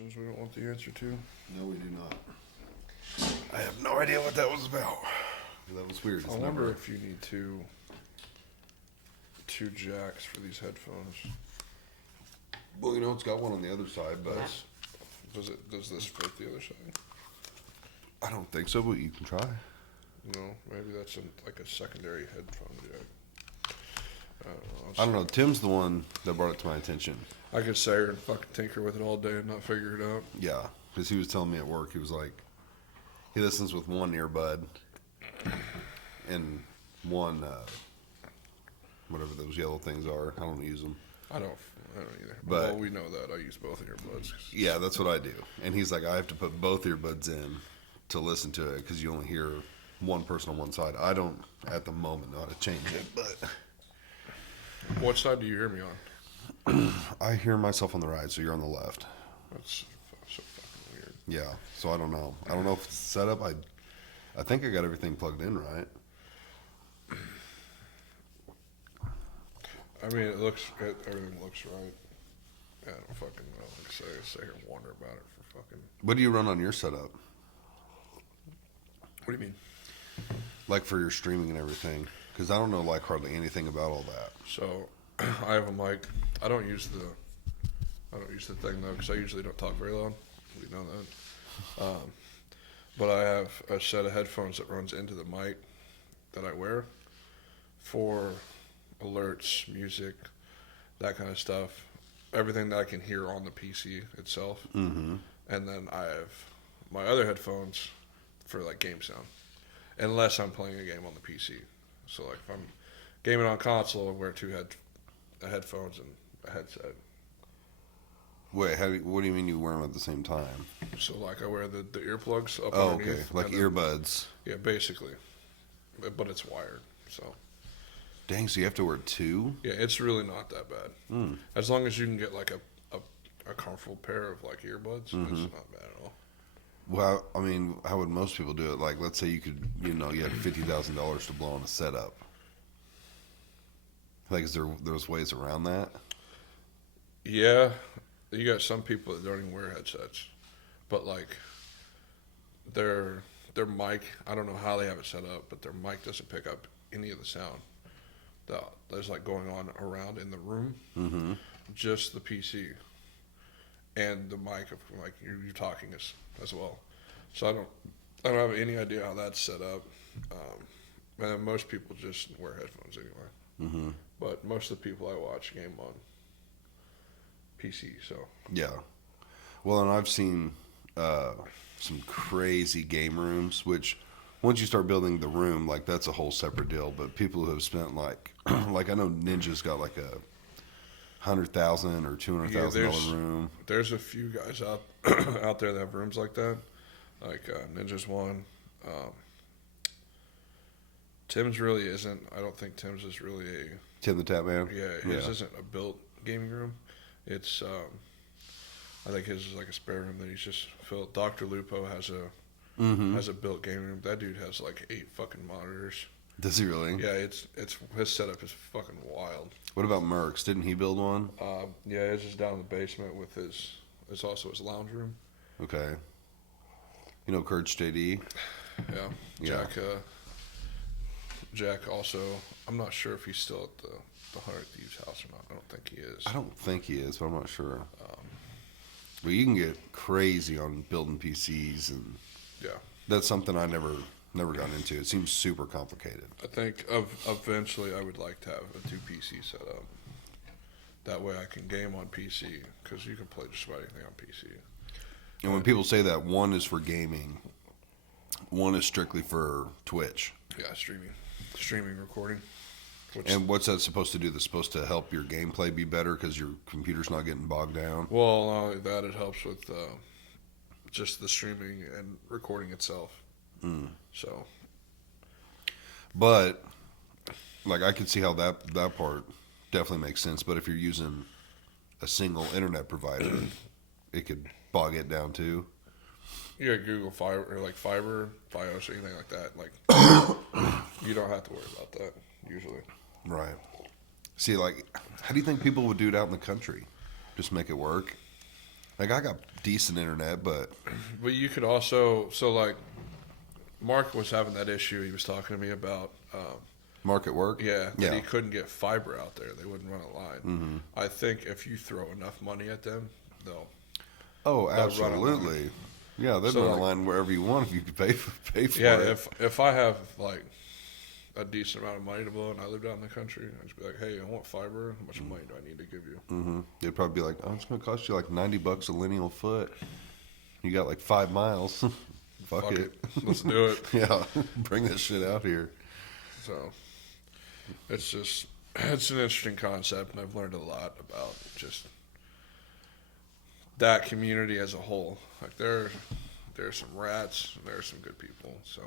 questions we don't want the answer to? No, we do not. I have no idea what that was about. That was weird. I wonder if you need two jacks for these headphones. Well, you know, it's got one on the other side, but Does this fit the other side? I don't think so, but you can try. No, maybe that's like a secondary headphone jack. I don't know. Tim's the one that brought it to my attention. I could sit here and fucking tinker with it all day and not figure it out. Yeah, because he was telling me at work, he was like, he listens with one earbud and one, whatever those yellow things are. I don't use them. I don't either. But well, we know that. I use both earbuds. Yeah, that's what I do. And he's like, I have to put both earbuds in to listen to it because you only hear one person on one side. I don't, at the moment, know how to change it, but... What side do you hear me on? I hear myself on the right, so you're on the left. That's so fucking weird. Yeah, so I don't know. I don't know if it's set up. I think I got everything plugged in right. I mean, everything looks right. Yeah, I don't fucking know. Like I sit here and wonder about it for fucking... What do you run on your setup? What do you mean? Like for your streaming and everything? Because I don't know like hardly anything about all that. So, I have a mic. I don't use the thing though, because I usually don't talk very loud. We know that. But I have a set of headphones that runs into the mic that I wear for alerts, music, that kind of stuff. Everything that I can hear on the PC itself. Mm-hmm. And then I have my other headphones for like game sound, unless I'm playing a game on the PC. So like if I'm gaming on console, I wear two headphones and a headset. Wait, what do you mean you wear them at the same time? So like I wear the earplugs up Oh, underneath. okay, like earbuds. Yeah, basically, but it's wired. So. Dang, so you have to wear two? Yeah, it's really not that bad. Mm. As long as you can get like a comfortable pair of like earbuds, Mm-hmm. it's not bad at all. Well, I mean, how would most people do it? Like, let's say you could, you had $50,000 to blow on a setup. Like, there's ways around that? Yeah, you got some people that don't even wear headsets, but like their mic, I don't know how they have it set up, but their mic doesn't pick up any of the sound that's like going on around in the room. Mm-hmm. Just the PC and the mic of like you're talking as well. So I don't have any idea how that's set up. And then most people just wear headphones anyway. Mm-hmm. But most of the people I watch game on PC. So Yeah. Well, and I've seen some crazy game rooms, which once you start building the room, like that's a whole separate deal. But people who have spent like, like I know Ninja's got like a $100,000 or $200,000 room. There's a few guys out there that have rooms like that. Like Ninja's one. Tim's really isn't. I don't think Tim's is really a... Tim the Tap Man? Yeah, his isn't a built gaming room. It's, I think his is like a spare room that he's just filled. Dr. Lupo has a built gaming room. That dude has like 8 fucking monitors. Does he really? Yeah, it's his setup is fucking wild. What about Merckx? Didn't he build one? Yeah, his is down in the basement with it's also his lounge room. Okay. You know Kurtz JD? Yeah. Jack also, I'm not sure if he's still at the 100 Thieves house or not. I don't think he is. I don't think he is, but I'm not sure. But you can get crazy on building PCs, and yeah, that's something I never gotten into. It seems super complicated. I think eventually I would like to have a 2 PC setup. That way I can game on PC, because you can play just about anything on PC. And when people say that, one is for gaming, one is strictly for Twitch. Yeah, streaming, recording. And what's that supposed to do? That's supposed to help your gameplay be better because your computer's not getting bogged down? Well, not only that, it helps with just the streaming and recording itself. Mm. So. But, like, I could see how that part definitely makes sense. But if you're using a single internet provider, it could bog it down too. You got Google Fiber or like Fiber, Fios, or anything like that. Like, you don't have to worry about that usually. Right. See, like, how do you think people would do it out in the country? Just make it work? Like I got decent internet, but you could also, so like Mark was having that issue he was talking to me about. market work. Yeah, that Yeah. he couldn't get fiber out there. They wouldn't run a line. I think if you throw enough money at them, they'll Oh, run a line. absolutely. Yeah, they'd So, run a like- line wherever you want if you could pay for Yeah, it. if I have like a decent amount of money to blow and I live down in the country, I'd just be like, hey, I want fiber. How much money do I need to give you? They'd probably be like, "Oh, it's going to cost you like $90 a lineal foot. You got like 5 miles. Fuck it. Let's do it. Yeah, bring that shit out here." So it's an interesting concept, and I've learned a lot about just that community as a whole. Like there's some rats, and there's some good people. So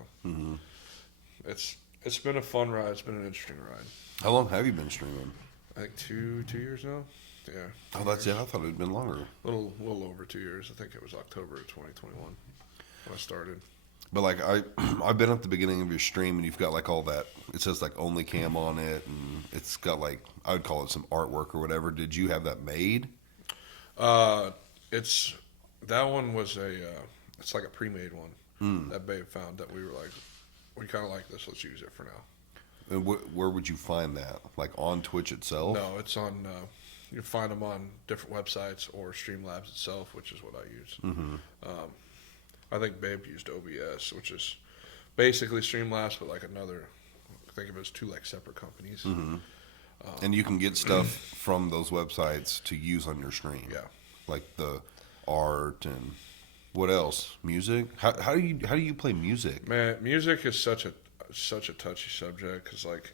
it's been a fun ride. It's been an interesting ride. How long have you been streaming? I think two years now. Yeah. Oh, that's it. I thought it had been longer. Little over 2 years. I think it was October of 2021 when I started. But like I've been at the beginning of your stream, and you've got like all that. It says like only cam on it, and it's got like I would call it some artwork or whatever. Did you have that made? It's that one was it's like a pre-made one that Babe found that we were like, we kind of like this. Let's use it for now. And where would you find that? Like on Twitch itself? No, it's on. You can find them on different websites or Streamlabs itself, which is what I use. I think Babe used OBS, which is basically Streamlabs, but like another. Think of it as two like separate companies. And you can get stuff from those websites to use on your stream. Yeah. Like the art and what else? Music? How do you play music? Man, music is such a touchy subject because like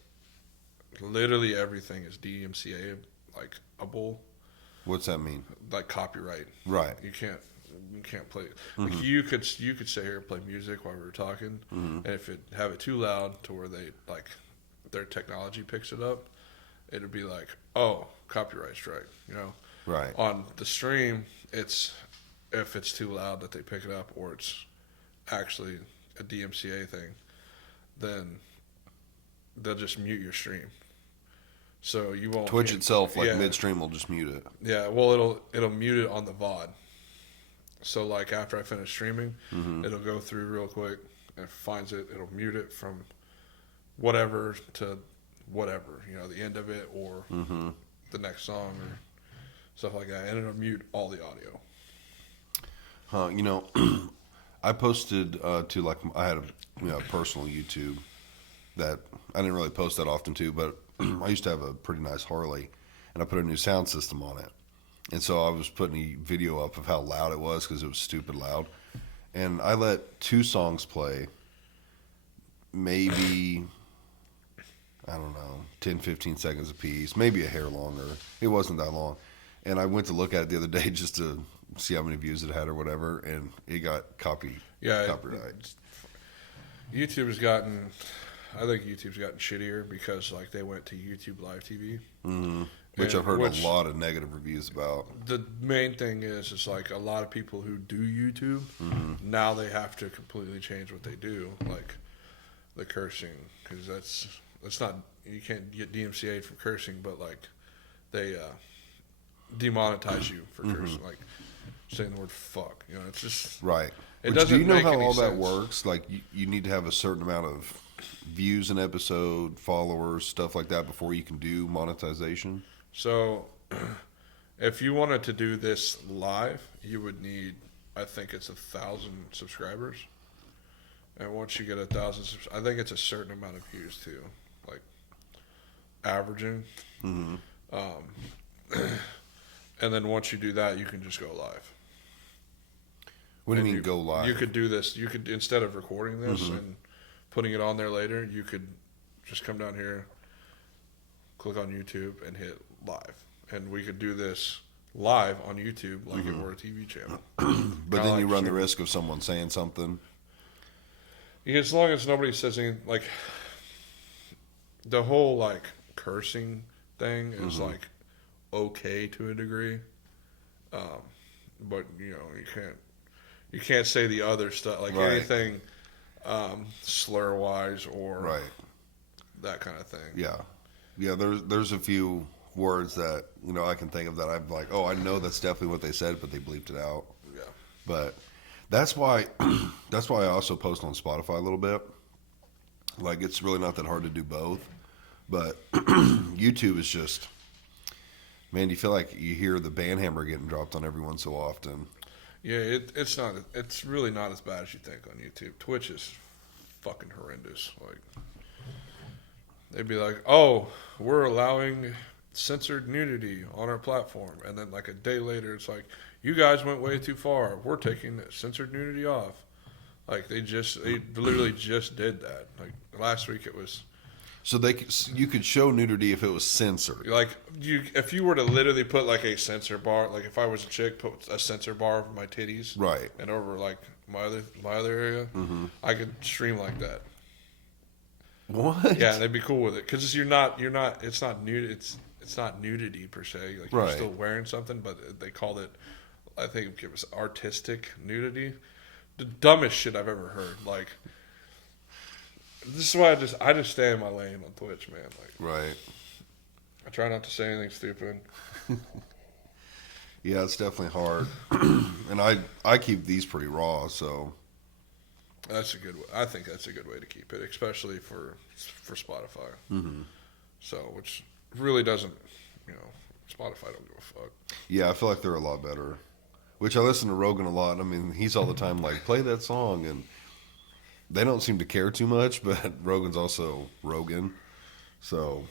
literally everything is DMCA like able, What's that mean? like copyright. Right. You can't play. Like you could sit here and play music while we were talking, and if it have it too loud to where they like their technology picks it up, it'd be like, oh, copyright strike. You know. Right. On the stream, it's if it's too loud that they pick it up, or it's actually a DMCA thing, then they'll just mute your stream. So you won't. Twitch itself, like yeah, midstream, will just mute it. Yeah, well, it'll mute it on the VOD. So like after I finish streaming, it'll go through real quick and if it finds it, it'll mute it from whatever to whatever, you know, the end of it or the next song or stuff like that, and it'll mute all the audio. You know, I posted to like I had a personal YouTube that I didn't really post that often to, but I used to have a pretty nice Harley, and I put a new sound system on it, and so I was putting a video up of how loud it was because it was stupid loud, and I let 2 songs play, maybe I don't know 10-15 seconds a piece, maybe a hair longer. It wasn't that long, and I went to look at it the other day just to see how many views it had or whatever, and it got copyright. YouTube has gotten, I think YouTube's gotten shittier because like they went to YouTube Live TV, Which I've heard a lot of negative reviews about. The main thing is like a lot of people who do YouTube now they have to completely change what they do, like the cursing, because that's not, you can't get DMCA'd for cursing, but like they demonetize you for cursing, like saying the word fuck. You know, it's just right. It Which, doesn't do you know make how any all that sense. works? Like you need to have a certain amount of views an episode, followers, stuff like that before you can do monetization. So, if you wanted to do this live, you would need, I think it's 1,000 subscribers. And once you get 1,000, I think it's a certain amount of views too, like averaging. And then once you do that, you can just go live. What do you And mean go live? You could do this. You could, instead of recording this and putting it on there later, you could just come down here, click on YouTube, and hit live. And we could do this live on YouTube like it were a TV channel. But then you run the risk of someone saying something. Yeah, as long as nobody says anything, like the whole like cursing thing is like okay to a degree, but you know you can't say the other stuff like Right. anything slur wise or Right. that kind of thing. Yeah. There's a few words that I can think of that I'm like, oh, I know that's definitely what they said, but they bleeped it out. Yeah. But that's why I also post on Spotify a little bit. Like, it's really not that hard to do both, but YouTube is just, man, you feel like you hear the band hammer getting dropped on everyone so often. Yeah, it's really not as bad as you think on YouTube. Twitch is fucking horrendous. Like, they'd be like, oh, we're allowing censored nudity on our platform, and then like a day later it's like, you guys went way too far, we're taking censored nudity off. Like, they literally just did that. Like, last week it was, so you could show nudity if it was censored. like, if you were to literally put like a censor bar, like if I was a chick, put a censor bar over my titties, Right. and over like my other area, I could stream like that. What? Yeah, they'd be cool with it because it's not nude. It's not nudity per se. Like, you're Right. still wearing something, but they called it, I think it was artistic nudity. The dumbest shit I've ever heard. Like, this is why I just stay in my lane on Twitch, man. Like, Right. I try not to say anything stupid. Yeah, it's definitely hard. And I keep these pretty raw, so That's a good way. I think that's a good way to keep it, especially for Spotify. Mm-hmm. So, which really doesn't, Spotify don't give a fuck. yeah, I feel like they're a lot better. Which I listen to Rogan a lot. I mean, he's all the time like, play that song, and they don't seem to care too much, but Rogan's also Rogan. So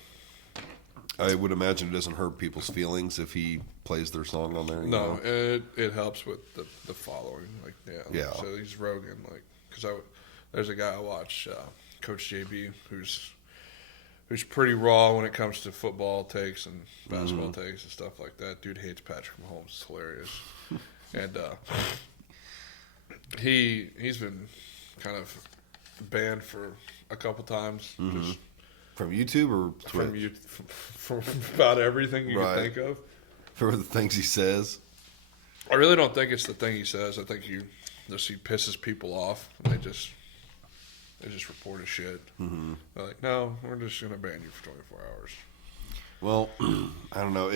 I would imagine it doesn't hurt people's feelings if he plays their song on there. No, it helps with the following. Like, Yeah. So he's Rogan, like, because there's a guy I watch, Coach JB, who's pretty raw when it comes to football takes and basketball takes and stuff like that. Dude hates Patrick Mahomes. It's hilarious. And he's been kind of banned for a couple times. Just From YouTube or from Twitch? from about everything you Right. can think of. For the things he says? I really don't think it's the thing he says. I think he pisses people off, and they just report his shit. Mm-hmm. They're like, no, we're just gonna ban you for 24 hours. Well, I don't know.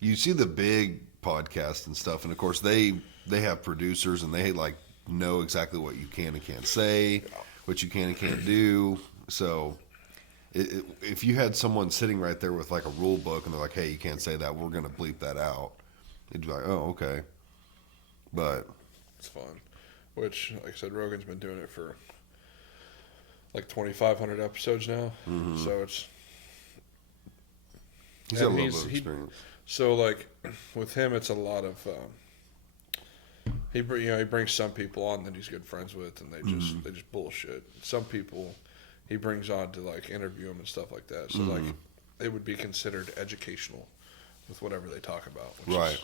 You see the big podcasts and stuff, and of course they have producers, and they like know exactly what you can and can't say, what you can and can't do. So if you had someone sitting right there with like a rule book, and they're like, hey, you can't say that, we're gonna bleep that out, you'd be like, oh, okay. But It's fun. Which, like I said, Rogan's been doing it for like 2,500 episodes now. Mm-hmm. So he's got a little bit of experience. So, like, with him, it's a lot of he brings some people on that he's good friends with, and they just bullshit. Some people he brings on to like interview them and stuff like that. So like, it would be considered educational with whatever they talk about. Which Right.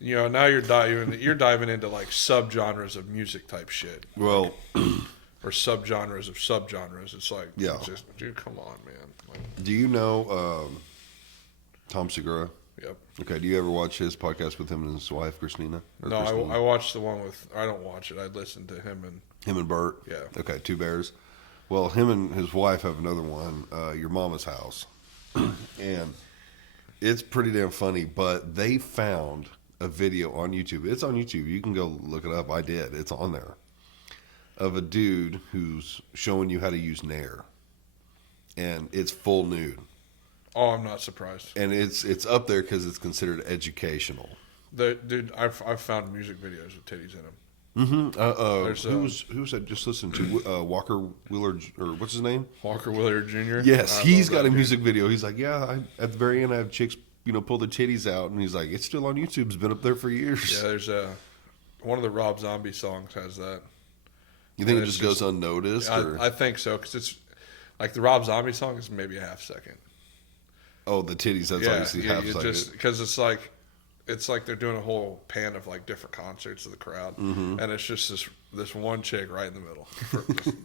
is, now you're diving into like subgenres of music type shit. Well, Or subgenres of subgenres. It's like, Yeah. it's just, dude, come on, man. Like, do you know Tom Segura? yep. Okay, do you ever watch his podcast with him and his wife, Christina? No, I watched the one with. I don't watch it. I listen to him and Bert? Yeah. Okay, Two Bears. Well, him and his wife have another one, Your Mama's House. And it's pretty damn funny, but they found a video on YouTube. It's on YouTube. You can go look it up. I did. It's on there. Of a dude who's showing you how to use Nair. And it's full nude. Oh, I'm not surprised. And it's up there because it's considered educational. Dude, I've found music videos with titties in them. Mm-hmm. Who's I just listened to? Walker Wheeler, or what's his name? Walker Willard Jr. Yes, I he's love got that a dude. music video. He's like, yeah, at the very end, I have chicks, pull their titties out, and he's like, it's still on YouTube. It's been up there for years. Yeah, there's one of the Rob Zombie songs has that. You think And it it's just goes unnoticed? Or? I think so, because it's like the Rob Zombie song is maybe a half second. Oh, the titties. That's obviously half you second. just because it's like they're doing a whole pan of like different concerts of the crowd, and it's just this one chick right in the middle,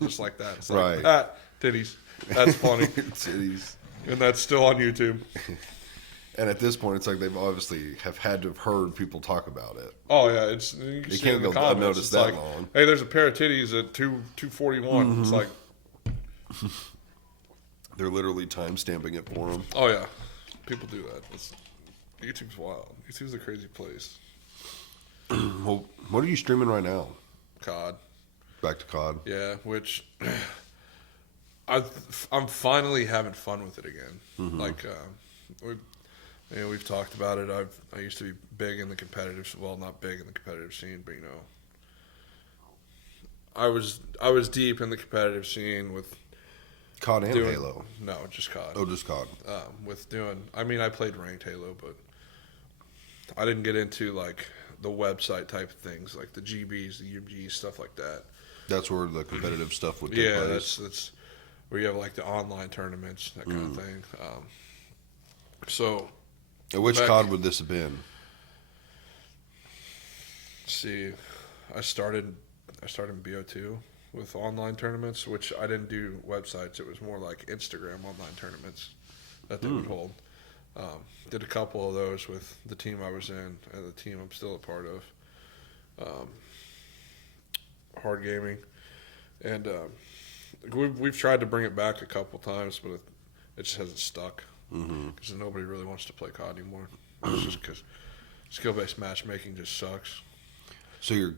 just like that. It's like, Right. Titties. That's funny, Titties. and that's still on YouTube. And at this point, it's like they've obviously have had to have heard people talk about it. Oh yeah, it's you can They see it in can't the go comments. unnoticed It's that like, long. hey, there's a pair of titties at 241. It's like, They're literally time stamping it for them. oh yeah, People do that. YouTube's wild. YouTube's a crazy place. Well, what are you streaming right now? COD. Back to COD. Yeah, which I'm finally having fun with it again. Mm-hmm. Like we've talked about it. I used to be big in the competitive. Well, not big in the competitive scene, but I was deep in the competitive scene with COD and Halo. No, just COD. Oh, just COD. I played ranked Halo, but I didn't get into like the website type of things, like the GBs, the UMGs, stuff like that. That's where the competitive stuff would take place. That's where you have like the online tournaments, that kind of thing. So, Which COD would this have been? See, I started in BO2 with online tournaments, which I didn't do websites. It was more like Instagram online tournaments that they would hold. Did a couple of those with the team I was in and the team I'm still a part of. Hard Gaming, and we've tried to bring it back a couple times, but it just hasn't stuck because nobody really wants to play COD anymore. It's just because skill-based matchmaking just sucks. So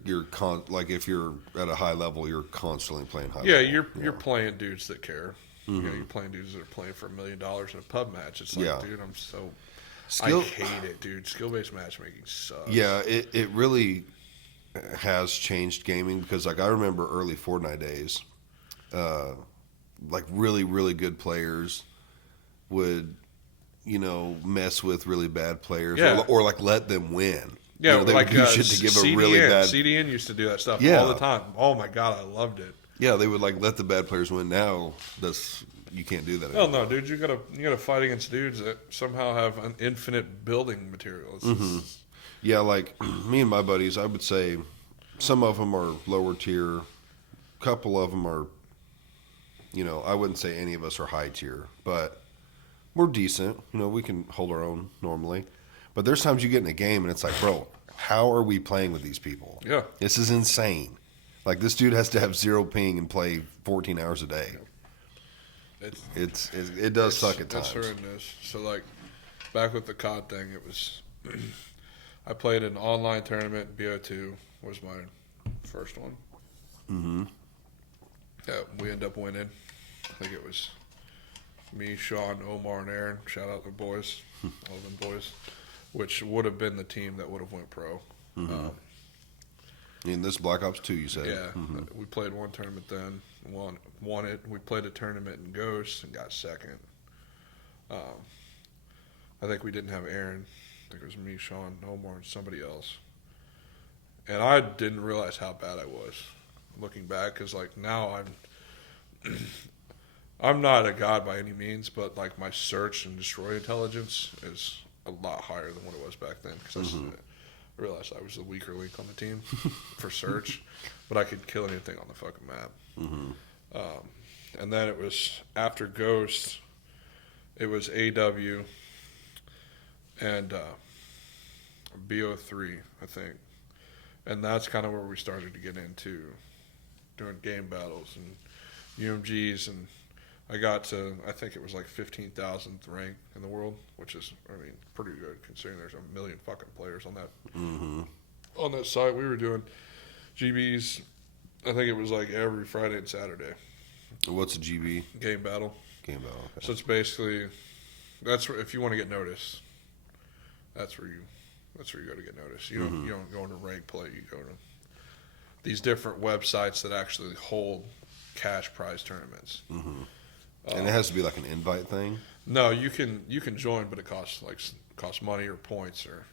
like if you're at a high level, you're constantly playing high. Yeah, level. you're playing dudes that care. You're playing dudes that are playing for $1 million in a pub match. It's like, dude, I hate it, dude. Skill-based matchmaking sucks. Yeah, it really has changed gaming because, like, I remember early Fortnite days, like really, really good players would, mess with really bad players, or like let them win. Yeah, they like would do shit to give CDN. a really bad. CDN used to do that stuff Yeah. all the time. Oh my god, I loved it. Yeah, they would like let the bad players win. Now you can't do that Hell anymore. no, dude. You gotta fight against dudes that somehow have an infinite building material. Yeah, like me and my buddies, I would say some of them are lower tier. A couple of them are, I wouldn't say any of us are high tier, but we're decent. We can hold our own normally. But there's times you get in a game and it's like, bro, how are we playing with these people? Yeah. This is insane. Like, this dude has to have 0 ping and play 14 hours a day. It does suck at times. It's horrendous. So, like, back with the COD thing, it was... I played an online tournament. BO2 was my first one. Mm-hmm. Yeah, we ended up winning. I think it was me, Sean, Omar, and Aaron. Shout out the boys. All them boys. Which would have been the team that would have went pro. In this Black Ops 2, you said? Yeah. We played one tournament then. Won it. We played a tournament in Ghost and got second. I think we didn't have Aaron. I think it was me, Sean, Omar, and somebody else. And I didn't realize how bad I was looking back, because like now I'm not a god by any means, but like my search and destroy intelligence is a lot higher than what it was back then, because I realized I was the weaker link on the team for search, but I could kill anything on the fucking map. And then it was after Ghost, it was AW and BO3, I think. And that's kind of where we started to get into doing game battles and UMGs, and I got to, I think it was like 15,000th rank in the world, which is, pretty good considering there's 1 million fucking players on that on that site. We were doing GBs, I think it was like every Friday and Saturday. What's a GB? Game battle. Game battle, okay. So it's basically, that's where, if you want to get noticed, that's where you go to get noticed. You don't go into rank play. You go to these different websites that actually hold cash prize tournaments. And it has to be like an invite thing? No, you can join, but it costs money or points, or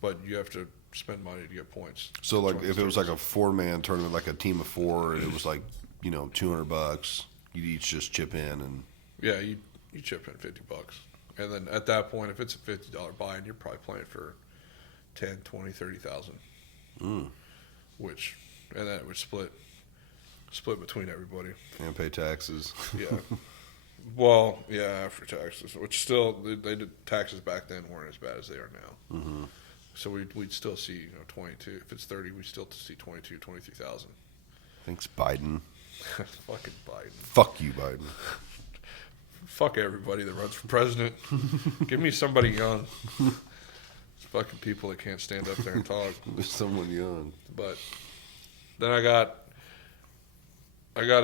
but you have to spend money to get points. So like if it was like a 4-man tournament, like a team of 4, and it was like $200, you'd each just chip in and yeah, you chip in $50, and then at that point, if it's a $50 buy-in, you're probably playing for 10, 20, 30,000. And then it would split between everybody and pay taxes. Yeah. Well, yeah, after taxes, which still they did taxes back then weren't as bad as they are now. So we'd still see 22. If it's 30, we still see 22, 23,000. Thanks, Biden. Fucking Biden. Fuck you, Biden. fuck everybody that runs for president. Give me somebody young. It's fucking people that can't stand up there and talk. Someone young. But then I got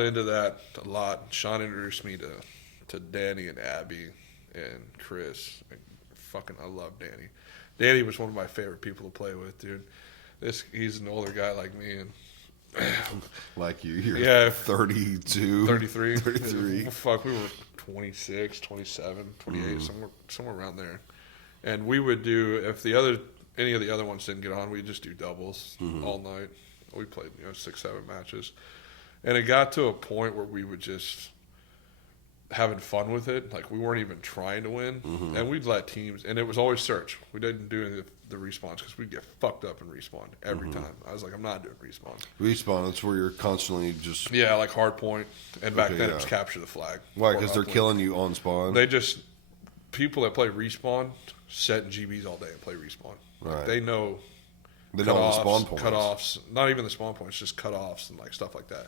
into that a lot. Sean introduced me to Danny and Abby and Chris. I love Danny. Danny was one of my favorite people to play with, dude. He's an older guy like me, and like you're yeah, 32, 33. 33. Fuck, we were 26, 27, 28, somewhere around there. And we would do, if any of the other ones didn't get on, we'd just do doubles all night. We played 6, 7 matches, and it got to a point where we would just having fun with it. Like, we weren't even trying to win, and we'd let teams, and it was always search. We didn't do any of the respawns because we'd get fucked up in respawn every time. I was like, I'm not doing respawn. Respawn, that's where you're constantly just... Yeah, like hard point, and back then yeah. it was capture the flag. Why, because they're killing you on spawn? People that play respawn set in GBs all day and play respawn. Right. Like, they know the spawn points. Cutoffs, not even the spawn points, just cutoffs and like stuff like that.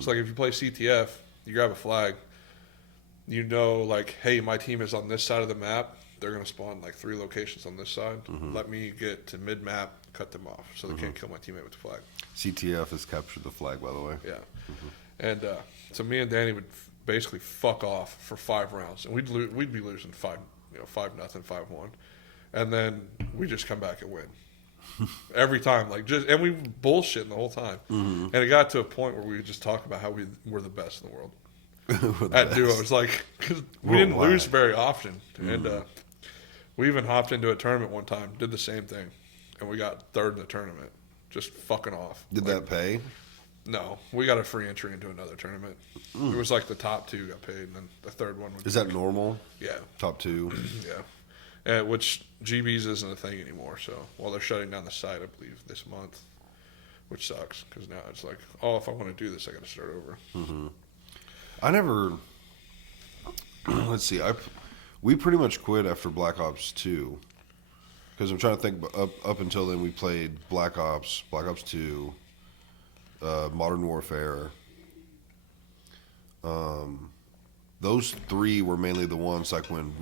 So like if you play CTF, you grab a flag, like, hey, my team is on this side of the map. They're going to spawn like 3 locations on this side. Let me get to mid-map, cut them off so they can't kill my teammate with the flag. CTF has captured the flag, by the way. Yeah. And so me and Danny would basically fuck off for 5 rounds, and we'd be losing 5-0, 5-0, 5-1, and then we just come back and win every time. And we bullshitting the whole time. And it got to a point where we would just talk about how we were the best in the world. At duos, because we didn't lose very often, and we even hopped into a tournament one time, did the same thing, and we got 3rd in the tournament, just fucking off. Did that pay? No, we got a free entry into another tournament. It was like the top 2 got paid, and then the 3rd one would. Is that normal? Yeah, top 2. Yeah, which GBs isn't a thing anymore. So they're shutting down the site, I believe, this month, which sucks because now it's like, oh, if I want to do this, I got to start over. I never. Let's see. We pretty much quit after Black Ops 2, because I'm trying to think. Up until then, we played Black Ops 2, Modern Warfare. Those 3 were mainly the ones like when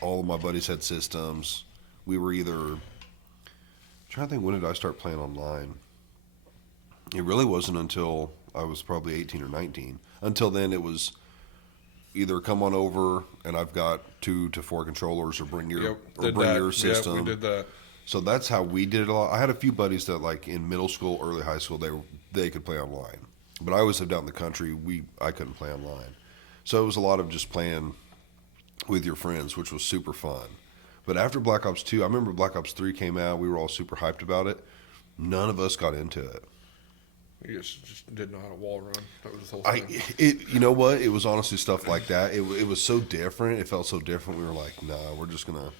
all of my buddies had systems. We were either. I'm trying to think, when did I start playing online? It really wasn't until I was probably 18 or 19. Until then, it was either come on over and I've got 2 to 4 controllers, or bring your system. Yep, we did that. So that's how we did it a lot. I had a few buddies that, like, in middle school, early high school, they could play online. But I always lived out in the country. I couldn't play online. So it was a lot of just playing with your friends, which was super fun. But after Black Ops 2, I remember Black Ops 3 came out. We were all super hyped about it. None of us got into it. You just didn't know how to wall run. That was the whole thing. You know what? It was honestly stuff like that. It was so different. It felt so different. We were like, nah, we're just going to...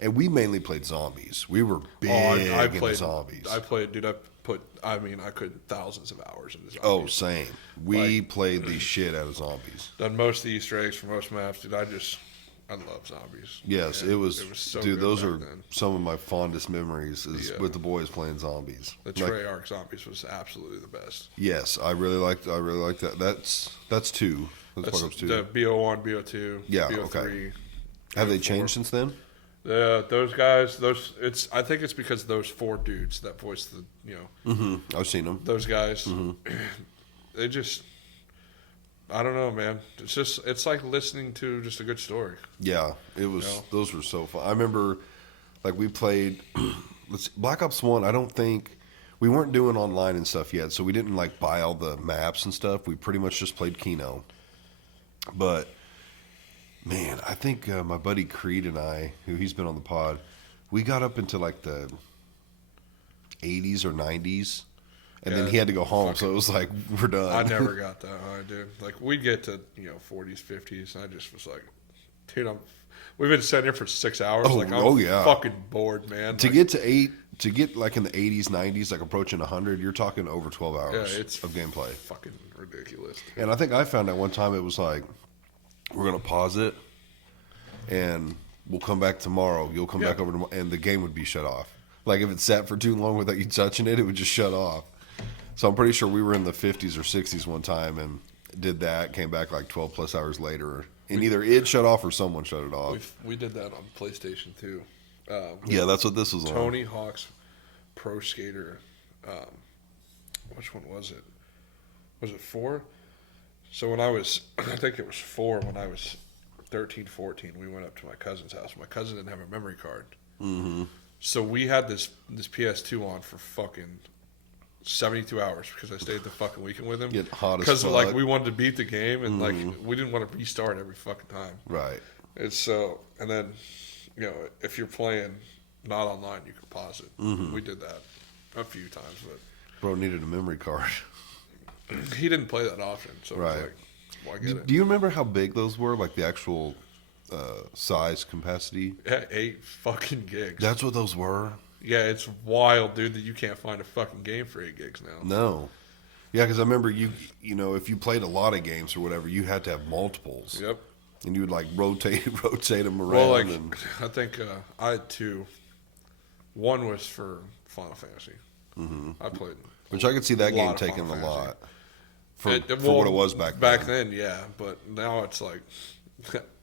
And we mainly played zombies. We were big into zombies. I played, dude, I could thousands of hours into zombies. Oh, same. We played the shit out of zombies. Done most of the Easter eggs for most maps, dude. I love zombies. Yes, it was so dude, those are then. Some of my fondest memories with the boys playing zombies. The Treyarch zombies was absolutely the best. Yes, I really liked that. That's 2. That's 2. The BO1, BO2, yeah, BO3. Okay. Have they changed since then? Those guys, I think it's because of those 4 dudes that voiced the, I've seen them. Those guys, they just, I don't know, man. It's like listening to just a good story. Yeah, it was. Those were so fun. I remember, like, we played Black Ops 1. I don't think we weren't doing online and stuff yet, so we didn't like buy all the maps and stuff. We pretty much just played Kino. But man, I think my buddy Creed and I, who he's been on the pod, we got up into like the 80s or 90s. And then he had to go home, so it was like, we're done. I never got that high, dude. Like, we'd get to, 40s, 50s, and I just was like, dude, we've been sitting here for 6 hours. I'm fucking bored, man. To get like in the 80s, 90s, like approaching 100, you're talking over 12 hours of gameplay. Fucking ridiculous. Dude. And I think I found out one time it was like, we're going to pause it, and we'll come back tomorrow. You'll come back over tomorrow, and the game would be shut off. Like, if it sat for too long without you touching it, it would just shut off. So I'm pretty sure we were in the 50s or 60s one time and did that, came back like 12 plus hours later, And either it shut off or someone shut it off. We did that on PlayStation too. Yeah, that's what this was on. Tony Hawk's Pro Skater. Which one was it? Was it 4? So when I was, I think it was 4 when I was 13, 14, we went up to my cousin's house. My cousin didn't have a memory card. Mm-hmm. So we had this PS2 on for fucking 72 hours because I stayed the fucking weekend with him. Get hot as Because fuck. like we wanted to beat the game and like we didn't want to restart every fucking time. Right. And so, and then, you know, if you're playing not online, you can pause it. Mm-hmm. We did that a few times, but Bro needed a memory card. he didn't play that often, so it was Right. like, why get it? Do you remember how big those were? Like the actual size capacity? Yeah, 8 fucking gigs. That's what those were? Yeah, it's wild, dude, that you can't find a fucking game for 8 gigs now. No. Yeah, because I remember you know, if you played a lot of games or whatever, you had to have multiples. Yep. And you would like rotate them around. Well, like, and, I think I had 2. One was for Final Fantasy. Mm-hmm. I played. which I could see that game of taking Final a Fantasy. lot for what it was back then. Back then, yeah, but now it's like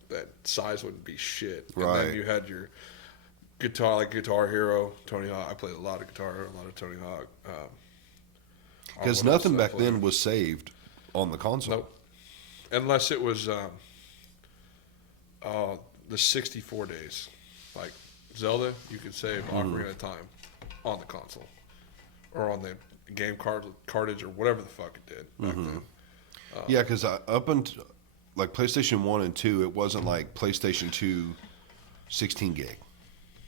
that size wouldn't be shit. And Right. then you had your guitar, like Guitar Hero, Tony Hawk. I played a lot of guitar, a lot of Tony Hawk. Because what else nothing did I back play? then was saved on the console. Nope. Unless it was the 64 days. Like Zelda, you could save Ocarina of Time on the console. Or on the game cartridge or whatever the fuck it did back then. Yeah, because up until like PlayStation 1 and 2, it wasn't like PlayStation 2 16 gig.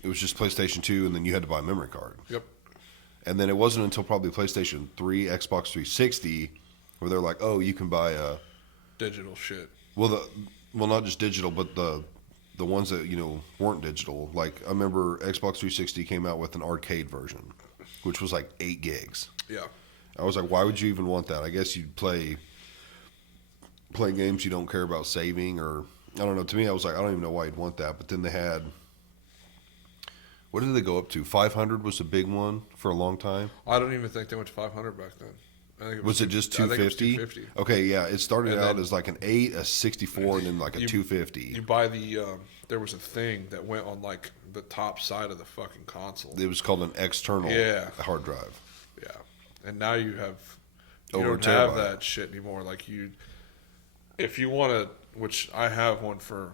It was just PlayStation 2, and then you had to buy a memory card. Yep. And then it wasn't until probably PlayStation 3, Xbox 360, where they're like, oh, you can buy Digital shit. well, not just digital, but the ones that, weren't digital. Like, I remember Xbox 360 came out with an arcade version, which was like 8 gigs. Yeah. I was like, why would you even want that? I guess you'd play games you don't care about saving, or I don't know. To me, I was like, I don't even know why you'd want that. But then they had, what did they go up to? 500 was a big one for a long time. I don't even think they went to 500 back then. I think Was it just I think it was 250? 250. Okay, yeah. It started And out then- as like an 8, a 64, and then like a 250. You buy the, there was a thing that went on like the top side of the fucking console. It was called an external Yeah. hard drive. Yeah. And now you Over a don't have terabyte. that shit anymore. Like if you want to, which I have one for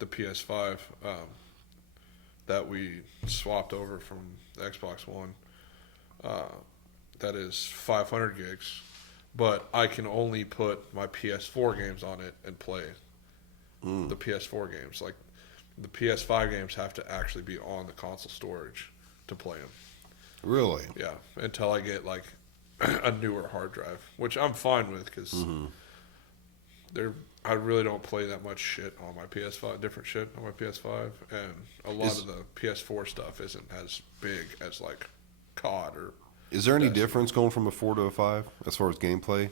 the PS5 that we swapped over from the Xbox One. That is 500 gigs, but I can only put my PS4 games on it and play the PS4 games. Like the PS5 games have to actually be on the console storage to play them. Really? Yeah, until I get like a newer hard drive, which I'm fine with because I really don't play that much shit on my PS5, different shit on my PS5, and a lot of the PS4 stuff isn't as big as like COD or. Is there any difference going from a 4 to a 5 as far as gameplay?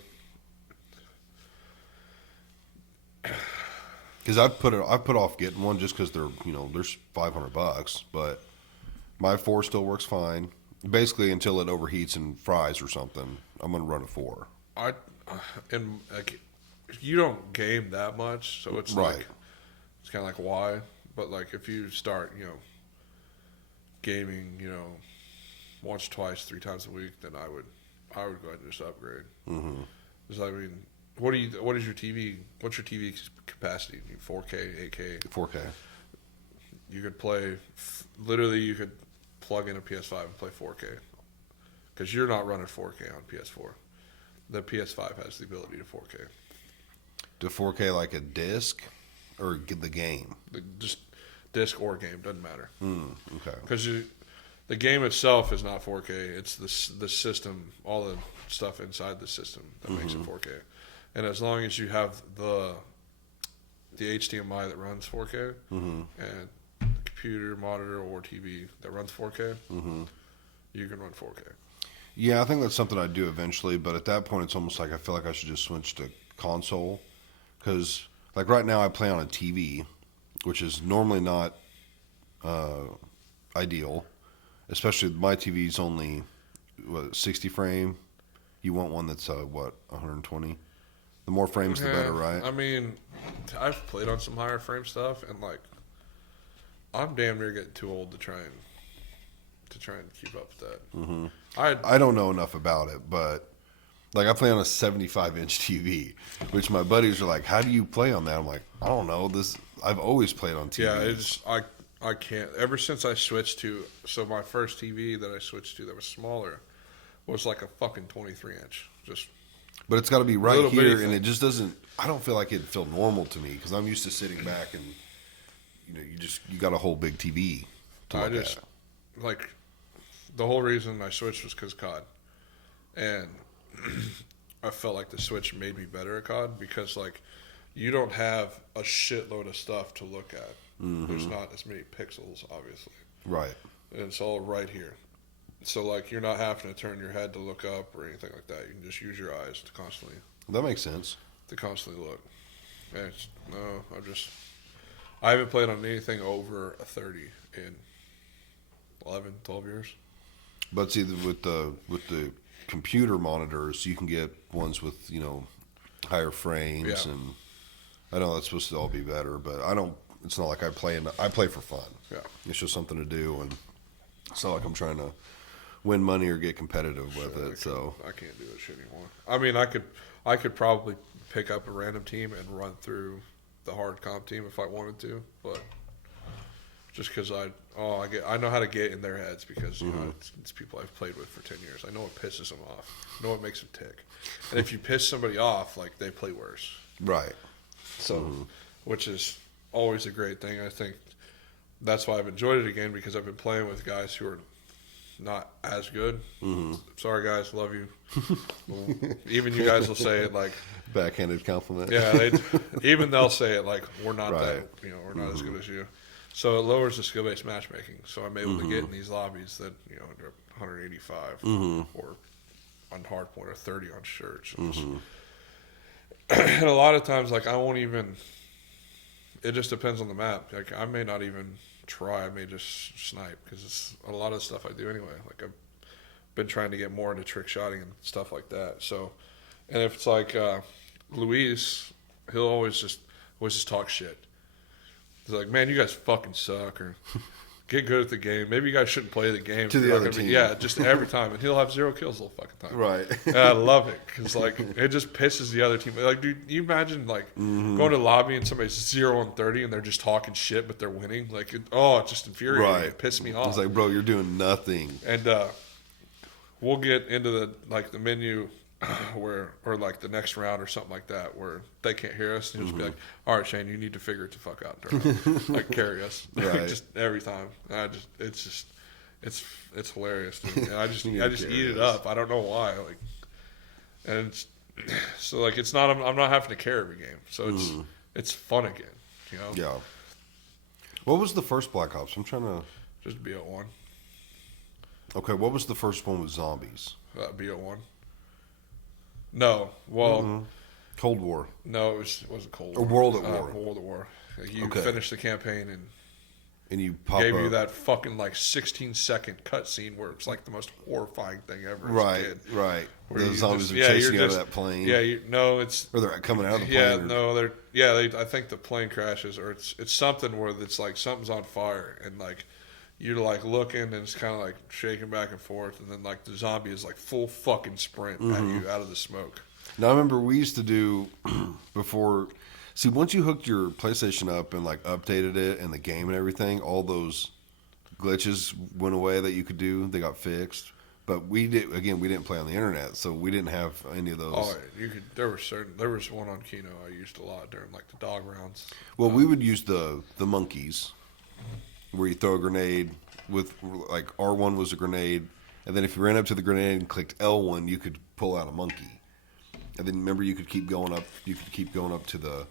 Because I put off getting one just because they're there's $500, but my 4 still works fine. Basically, until it overheats and fries or something, I'm gonna run a 4. And like you don't game that much, so it's Right. like it's kind of like why, but like if you start gaming once, twice, 3 times a week, then I would go ahead and just upgrade. Mm-hmm. Because I mean, what is your TV? What's your TV capacity? 4K, 8K, 4K. You could play. Literally, you could plug in a PS5 and play 4K. Because you're not running 4K on PS4. The PS5 has the ability to 4K. To 4K like a disc, or get the game. Just disc or game doesn't matter. Okay. Because the game itself is not 4K. It's the system, all the stuff inside the system that makes it 4K. And as long as you have the HDMI that runs 4K and the computer, monitor, or TV that runs 4K, you can run 4K. Yeah, I think that's something I'd do eventually, but at that point, it's almost like I feel like I should just switch to console. Because, like, right now I play on a TV, which is normally not ideal. Especially my TV's only, 60 frame? You want one that's, 120? The more frames, the better, right? I mean, I've played on some higher frame stuff, and like, I'm damn near getting too old to try and keep up with that. Mm-hmm. I I don't know enough about it, but like I play on a 75-inch TV, which my buddies are like, "How do you play on that?" I'm like, "I don't know. I've always played on TV." yeah, it's I can't. Ever since I switched to my first TV that I switched to that was smaller was like a fucking 23-inch. Just But it's got to be right little bitty here, and thing. it just doesn't. I don't feel like it'd feel normal to me because I'm used to sitting back and you got a whole big TV to I look just at. like the whole reason I switched was because COD, and I felt like the Switch made me better at COD because like you don't have a shitload of stuff to look at. There's not as many pixels, obviously, Right. and it's all right here. So like you're not having to turn your head to look up or anything like that. You can just use your eyes to That makes sense. constantly look. And I haven't played on anything over a 30 in 11, 12 years. But see, with the computer monitors, you can get ones with higher frames, Yeah. and I know that's supposed to all be better, but I don't. It's not like I play for fun. Yeah. It's just something to do, and it's not like I'm trying to win money or get competitive with it. So I can't do that shit anymore. I mean, I could probably pick up a random team and run through the hard comp team if I wanted to, but just because I know how to get in their heads because it's people I've played with for 10 years. I know what pisses them off. I know what makes them tick. And if you piss somebody off, like they play worse. right. So, which is always a great thing. I think that's why I've enjoyed it again because I've been playing with guys who are not as good. Sorry, guys, love you. Even you guys will say it like Backhanded compliment. yeah. Even they'll say it like we're not Right. we're not as good as you. So it lowers the skill-based matchmaking. So I'm able to get in these lobbies that are 185 or on hardpoint or 30 on shirts. And a lot of times, like I won't even. It just depends on the map. Like I may not even try. I may just snipe because it's a lot of the stuff I do anyway. Like I've been trying to get more into trick shotting and stuff like that. So, and if it's like Luis, he'll always just talk shit. He's like, "Man, you guys fucking suck," or "Get good at the game. Maybe you guys shouldn't play the game." To if the you're other not gonna team. Yeah, just every time, and he'll have 0 kills the whole fucking time. Right. And I love it because like it just pisses the other team. Like, dude, you imagine like going to the lobby and somebody's 0-30 and they're just talking shit, but they're winning. Like, it just infuriating. Right. It pissed me off. It's like, bro, you're doing nothing. And we'll get into the menu or like the next round or something like that where they can't hear us and you'll just be like, "All right, Shane, you need to figure it the fuck out, like carry us." Right. Just every time. It's hilarious, dude. And I just You eat carry it us. up. I don't know why. Like, and so like it's not. I'm not having to carry every game, so it's fun again. Yeah. What was the first Black Ops? I'm trying to. Just BO1. Okay, what was the first one with zombies? BO1. No, well, Cold War. no, it wasn't Cold Or War. World at War. World at War. You Okay. finished the campaign and And you pop gave up. you that fucking like 16-second cutscene where it's like the most horrifying thing ever. As a Right, kid. right. Where The you zombies just- are yeah, chasing you're you out of just- that plane. Yeah, it's Or they're coming out of the plane. yeah, or- no, I think the plane crashes or it's something where it's like something's on fire and like you're like looking and it's kind of like shaking back and forth and then like the zombie is like full fucking sprint at you out of the smoke. Now, I remember we used to do before. See, once you hooked your PlayStation up and like updated it and the game and everything, all those glitches went away that you could do. They got fixed. But we didn't play on the internet, so we didn't have any of those. Oh, you could. There was one on Kino I used a lot during like the dog rounds. Well, we would use the monkeys, where you throw a grenade with like R1 was a grenade, and then if you ran up to the grenade and clicked L1, you could pull out a monkey. And then remember, you could keep going up. You could keep going up to the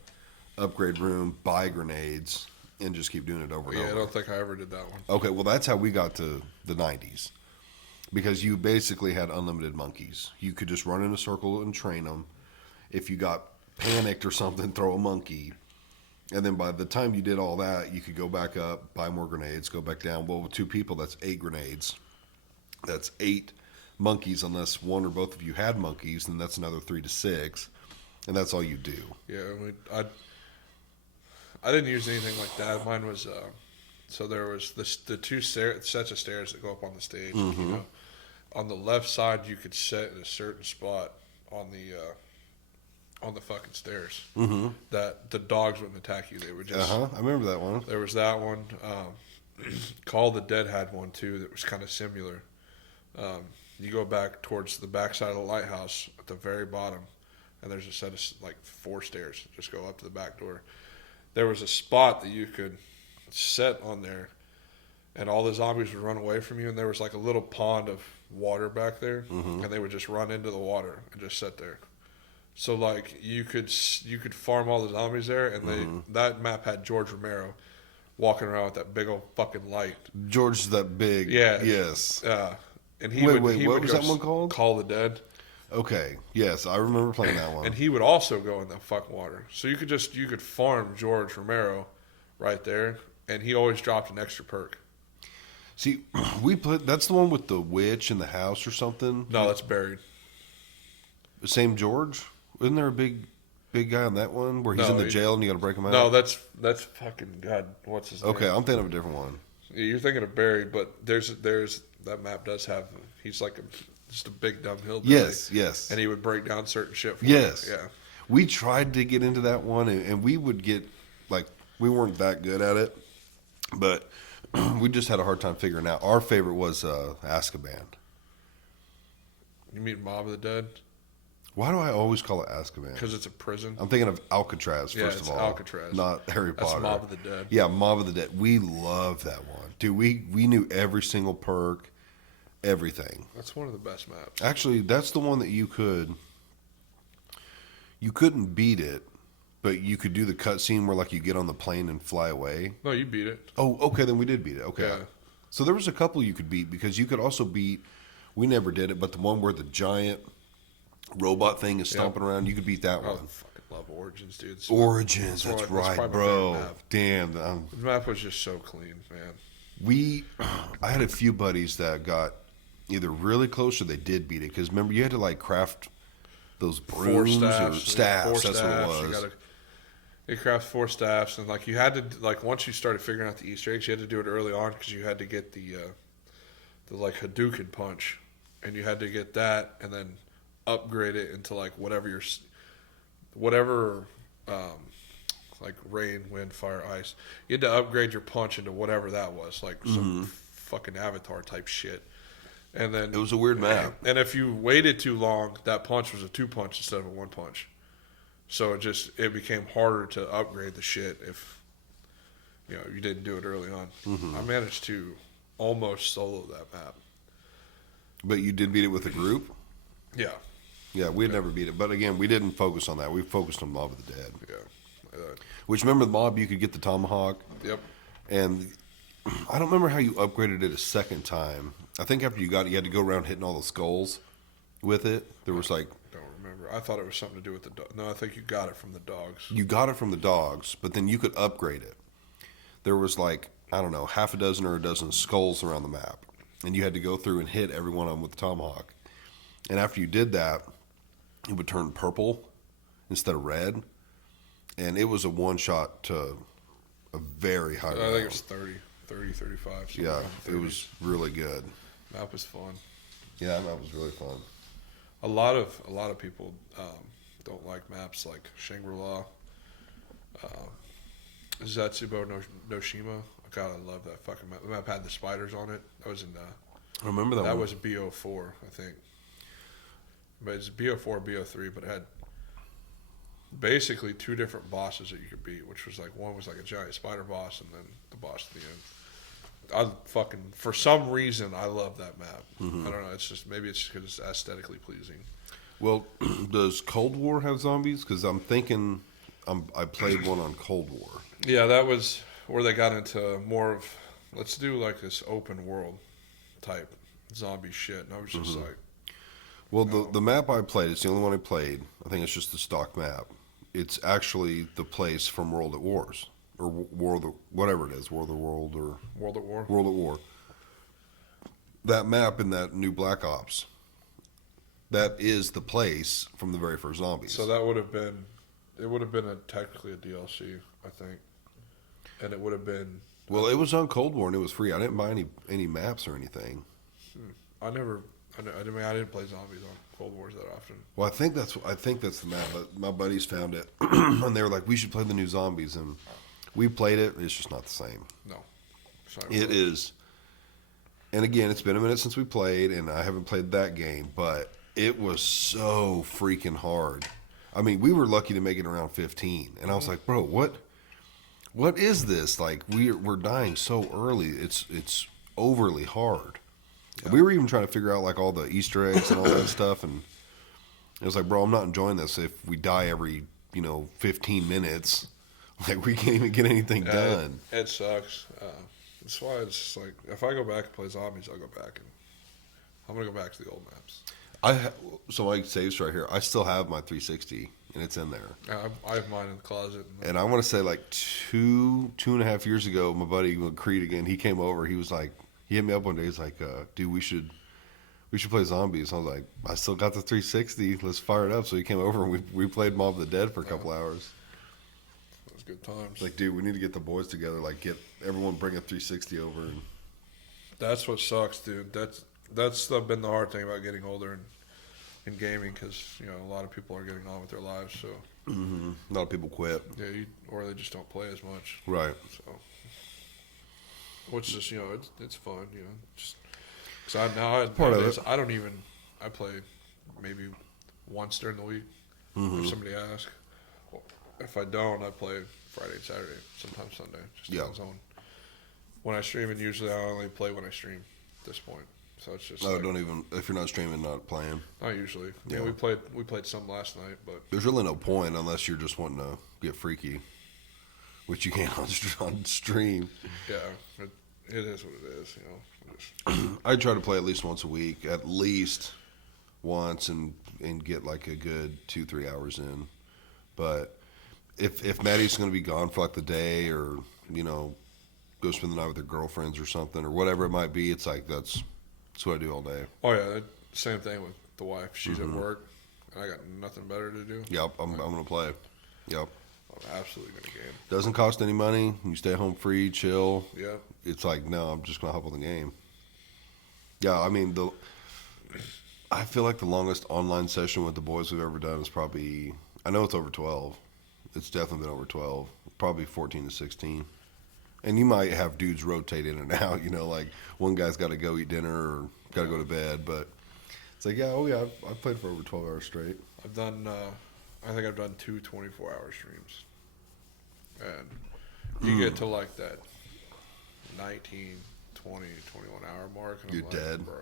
upgrade room, buy grenades, and just keep doing it over and Yeah, I over. don't think I ever did that one. Okay, well that's how we got to the 90s. Because you basically had unlimited monkeys. You could just run in a circle and train them. If you got panicked or something, throw a monkey. And then by the time you did all that, you could go back up, buy more grenades, go back down. Well, with 2 people, that's 8 grenades. That's 8 monkeys, unless one or both of you had monkeys, then that's another 3 to 6. and that's all you do. Yeah, I didn't use anything like that. Mine was so there was the two sets of stairs that go up on the stage. You know, on the left side you could sit in a certain spot on the fucking stairs that the dogs wouldn't attack you. They would just. I remember that one. There was that one. Call the Dead had one too that was kind of similar. You go back towards the backside of the lighthouse at the very bottom, and there's a set of like 4 stairs. Just go up to the back door. There was a spot that you could sit on there, and all the zombies would run away from you. And there was like a little pond of water back there, and they would just run into the water and just sit there. So like you could farm all the zombies there, and that map had George Romero walking around with that big old fucking light. George's that big. Yeah. Yes. And he Wait, would what was that one called? Call the Dead. Okay. Yes, I remember playing that one. And he would also go in the fucking water. So you could farm George Romero right there, and he always dropped an extra perk. See, that's the one with the witch in the house or something. No, that's buried. Same George? Isn't there a big guy on that one where he's in the jail and you got to break him out? No, that's fucking God. What's his name? Okay, I'm thinking of a different one. You're thinking of buried, but there's that map does have. He's like just a big dumb hillbilly. Yes. And he would break down certain shit. Yes. Yeah. We tried to get into that one, and we would get like we weren't that good at it, but we just had a hard time figuring out. Our favorite was Azkaban. You mean Mob of the Dead? Why do I always call it Azkaban? Because it's a prison. I'm thinking of Alcatraz, first of all. Alcatraz. Not Harry Potter. That's Mob of the Dead. Yeah, Mob of the Dead. We love that one. Dude, we knew every single perk, everything. That's one of the best maps. Actually, that's the one that you couldn't beat it, but you could do the cutscene where like you get on the plane and fly away. No, you beat it. Oh, okay, then we did beat it. Okay. Yeah. So there was a couple you could beat because you could also beat, we never did it, but the one where the giant robot thing is stomping around, you could beat that one. I fucking love Origins, dude. Origins, that's right, probably my bro. favorite map. Damn. The map was just so clean, man. I had a few buddies that got either really close or they did beat it because remember you had to like craft those brooms or staffs. That's what it was. You craft 4 staffs, and like you had to like once you started figuring out the Easter eggs, you had to do it early on because you had to get the like Hadouken punch, and you had to get that and then upgrade it into like whatever like rain, wind, fire, ice. You had to upgrade your punch into whatever that was, like some fucking Avatar type shit. And then it was a weird map. And if you waited too long, that punch was a 2 punch instead of a 1 punch. So it became harder to upgrade the shit if you didn't do it early on. I managed to almost solo that map. But you did beat it with a group? Yeah. Yeah, we'd never beat it. But again, we didn't focus on that. We focused on Mob of the Dead. Yeah. Which, remember the Mob, you could get the tomahawk? Yep. And I don't remember how you upgraded it a second time. I think after you got it, you had to go around hitting all the skulls with it. There was like... Don't remember. I thought it was something to do with the dog. No, I think you got it from the dogs. You got it from the dogs, but then you could upgrade it. There was like, I don't know, half a dozen or a dozen skulls around the map. And you had to go through and hit every one of them with the tomahawk. And after you did that, it would turn purple instead of red. And it was a one-shot to a very high round. I think it was 30, 35. Yeah, it was really good. Map was fun. Yeah, that was really fun. A lot of people don't like maps like Shangri-La, Zetsubo Noshima. God, I love that fucking map. The map had the spiders on it. That was in I remember that one. That was BO4, I think. But it's BO4, BO3, but it had basically 2 different bosses that you could beat, which was like one was like a giant spider boss, and then the boss at the end. For some reason, I love that map. I don't know. It's just maybe it's because it's aesthetically pleasing. Well, does Cold War have zombies? Because I'm thinking I played one on Cold War. Yeah, that was where they got into more of let's do like this open world type zombie shit, and I was just like. Well, the map I played, it's the only one I played. I think it's just the stock map. It's actually the place from World at Wars. Or whatever it is. World at War. World at War? World at War. That map in that new Black Ops. that is the place from the very first Zombies. So that would have been, it would have been technically a DLC, I think, and it would have been. Well, it was on Cold War and it was free. I didn't buy any maps or anything. I didn't play Zombies on Cold Wars that often. Well, I think that's the map. But my buddies found it, and they were like, "We should play the new Zombies," and we played it. It's just not the same. No, it is. And again, it's been a minute since we played, and I haven't played that game, but it was so freaking hard. I mean, we were lucky to make it around 15, and I was like, "Bro, what is this? Like, we're dying so early. It's overly hard." Yeah. We were even trying to figure out like all the Easter eggs and all that stuff, and it was like, "Bro, I'm not enjoying this. If we die every 15 minutes, like we can't even get anything done." It sucks. That's why it's like if I go back and play Zombies, I'll go back and I'm gonna go back to the old maps. So my saves right here. I still have my 360, and it's in there. I have mine in the closet. And I want to say like two and a half years ago, my buddy Creed again. He came over. He was like, he hit me up one day. He's like, "Dude, we should play Zombies." I was like, "I still got the 360. Let's fire it up." So he came over and we played Mob of the Dead for a couple hours. It was good times. Like, dude, we need to get the boys together. Like, get everyone bring a 360 over. And that's what sucks, dude. That's been the hard thing about getting older in gaming, because a lot of people are getting on with their lives. So a lot of people quit. Yeah, or they just don't play as much. Right. So, which is it's fun, just because I don't even I play maybe once during the week if somebody asks. If I don't, I play Friday and Saturday, sometimes Sunday, just depends on when I stream. And usually I only play when I stream at this point. So it's just don't even, if you're not streaming, not playing. Not usually. Yeah. We played some last night, but there's really no point unless you're just wanting to get freaky, which you can't on stream. Yeah, it is what it is. I try to play at least once a week, at least once, and get like a good 2-3 hours in. But if Maddie's going to be gone for like the day, or go spend the night with her girlfriends or something, or whatever it might be, it's like that's what I do all day. Oh yeah, same thing with the wife. She's at work, and I got nothing better to do. Yep, I'm going to play. Yep. I'm absolutely going to game. Doesn't cost any money. You stay home free, chill. Yeah. It's like, no, I'm just going to hop on the game. Yeah, I mean, I feel like the longest online session with the boys we've ever done is probably, I know it's over 12. It's definitely been over 12. Probably 14 to 16. And you might have dudes rotate in and out, like one guy's got to go eat dinner or got to go to bed. But it's like, I've played for over 12 hours straight. I've done, I think I've done 2 24-hour streams. And you get to like that 19, 20, 21-hour mark. And you're I'm dead. Bro,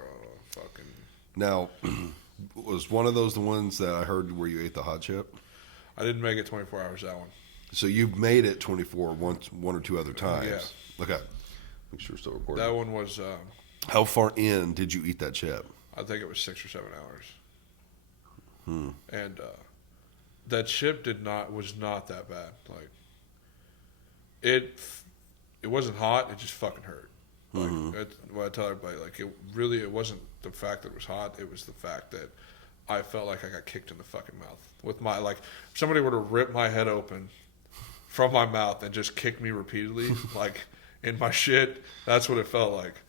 fucking. Now, was one of those the ones that I heard where you ate the hot chip? I didn't make it 24 hours, that one. So you've made it 24 one or two other times. Yeah. Okay. Make sure it's still recording. That one was. How far in did you eat that chip? I think it was 6 or 7 hours. And that chip was not that bad. Like it wasn't hot. It just fucking hurt. Like what I tell everybody, like it wasn't the fact that it was hot. It was the fact that I felt like I got kicked in the fucking mouth with my if somebody were to rip my head open from my mouth and just kick me repeatedly, like in my shit. That's what it felt like.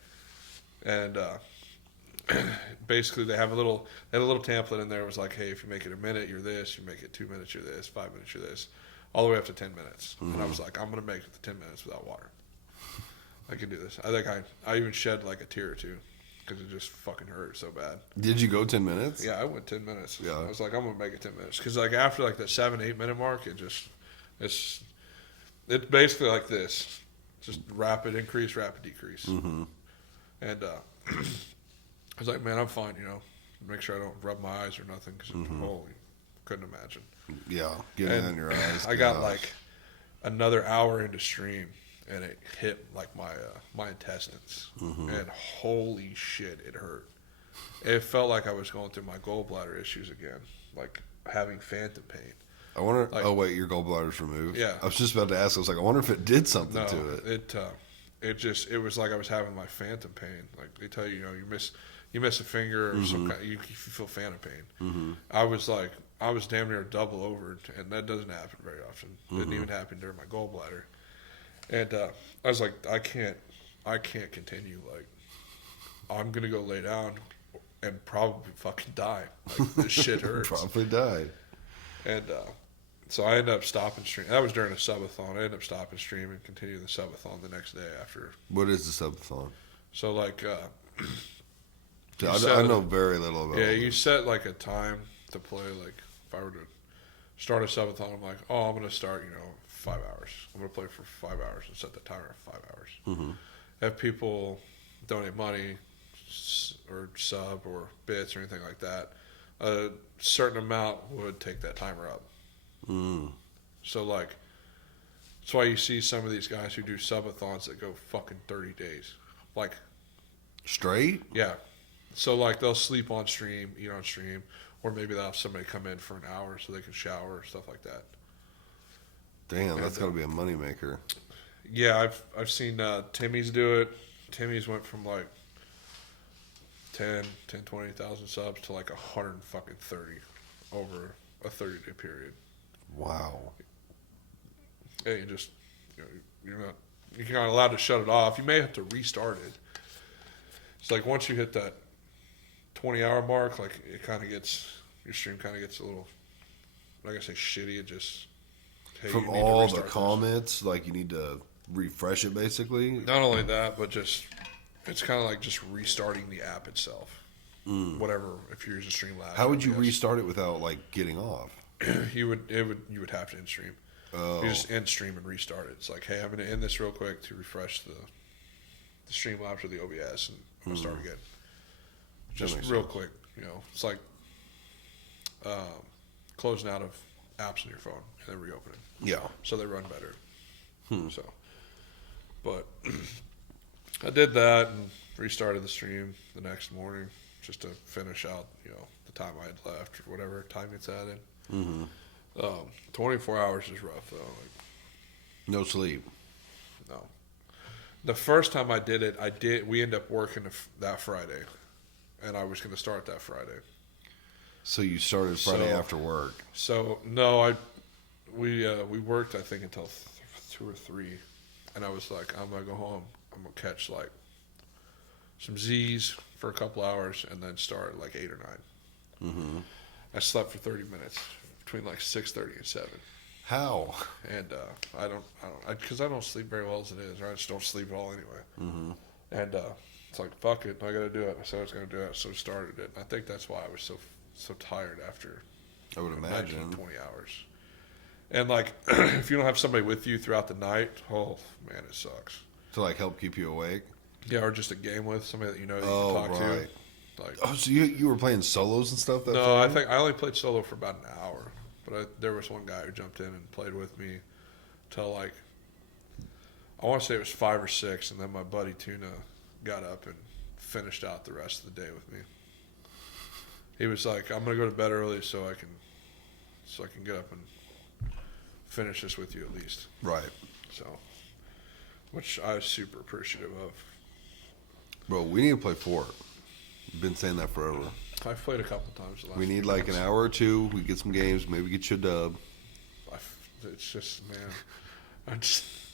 And basically, they had a little pamphlet in there. It was like, hey, if you make it a minute, you're this. You make it 2 minutes, you're this. 5 minutes, you're this. All the way up to 10 minutes. And I was like, I'm gonna make it to 10 minutes without water. I can do this. I think I even shed like a tear or two because it just fucking hurt so bad. Did you go 10 minutes? Yeah, I went 10 minutes. Yeah. I was like, I'm gonna make it 10 minutes because like after like that 7-8 minute mark, it's basically like this, just rapid increase, rapid decrease. And I was like, man, I'm fine, make sure I don't rub my eyes or nothing because holy, couldn't imagine. Yeah, getting it in your eyes. I got like another hour into stream and it hit like my intestines, and holy shit, it hurt. It felt like I was going through my gallbladder issues again, like having phantom pain. I wonder. Oh wait, your gallbladder's removed. Yeah, I was just about to ask. I was like, I wonder if it did something to it. It was like I was having my phantom pain. Like they tell you, you miss a finger or some kind, you feel phantom pain. I was damn near double over, and that doesn't happen very often. It didn't even happen during my gallbladder. And I was like, I can't continue. Like, I'm gonna go lay down and probably fucking die. Like, this shit hurts. Probably die. And so I ended up stopping stream. That was during a subathon. I ended up stopping stream and continuing the subathon the next day after. What is the subathon? So like, I know very little about. Yeah, it. you set like a time to play. Like, if I were to start a subathon, I'm like, oh, I'm gonna start, 5 hours. I'm gonna play for 5 hours and set the timer at 5 hours. Have people donate money or sub or bits or anything like that, a certain amount would take that timer up. So like, that's why you see some of these guys who do subathons that go fucking 30 days, like straight. Yeah. So like, they'll sleep on stream, eat on stream, or maybe they'll have somebody come in for an hour so they can shower or stuff like that. Damn, that's got to be a moneymaker. Yeah, I've seen Timmy's do it. Timmy's went from like 20,000 subs to like 130 over a 30-day period. Wow. Yeah, you're not allowed to shut it off. You may have to restart it. It's like once you hit that 20-hour mark, like your stream kind of gets a little, like I say, shitty. It just, hey, from all the comments, like you need to refresh it basically. Not only that, but just it's kind of like just restarting the app itself. Whatever, if you're using Streamlabs. How would you restart it without like getting off? You would have to end stream. Oh. You just end stream and restart it. It's like, hey, I'm going to end this real quick to refresh the Streamlabs or the OBS, and I'm going to start again. Just real quick, It's like closing out of apps on your phone and then reopening. Yeah. So they run better. So, but I did that and restarted the stream the next morning just to finish out, the time I had left or whatever time it's added. 24 hours is rough though. Like, no sleep. No. The first time I did it, we ended up working that Friday, and I was going to start that Friday. So you started Friday after work. So no, we worked I think until 2 or 3, and I was like, I'm gonna go home. I'm gonna catch like some Z's for a couple hours, and then start at like 8 or 9. I slept for 30 minutes between like 6:30 and 7. How? And because I don't sleep very well as it is, or I just don't sleep at all anyway. And it's like, fuck it, I gotta do it. I said I was gonna do it, so I started it. And I think that's why I was so tired after. I would imagine 20 hours. And like, if you don't have somebody with you throughout the night, oh man, it sucks. To like help keep you awake. Yeah, or just a game with somebody that you know that you can talk to. Like, so you were playing solos and stuff? No, I think I only played solo for about an hour. But there was one guy who jumped in and played with me till like, I want to say it was 5 or 6, and then my buddy Tuna got up and finished out the rest of the day with me. He was like, I'm gonna go to bed early so I can get up and finish this with you at least. Right. So, which I was super appreciative of. Bro, we need to play Fort. You've been saying that forever. I've played a couple times. We need like an hour or two. We get some games. Maybe get you a dub. It's just, man,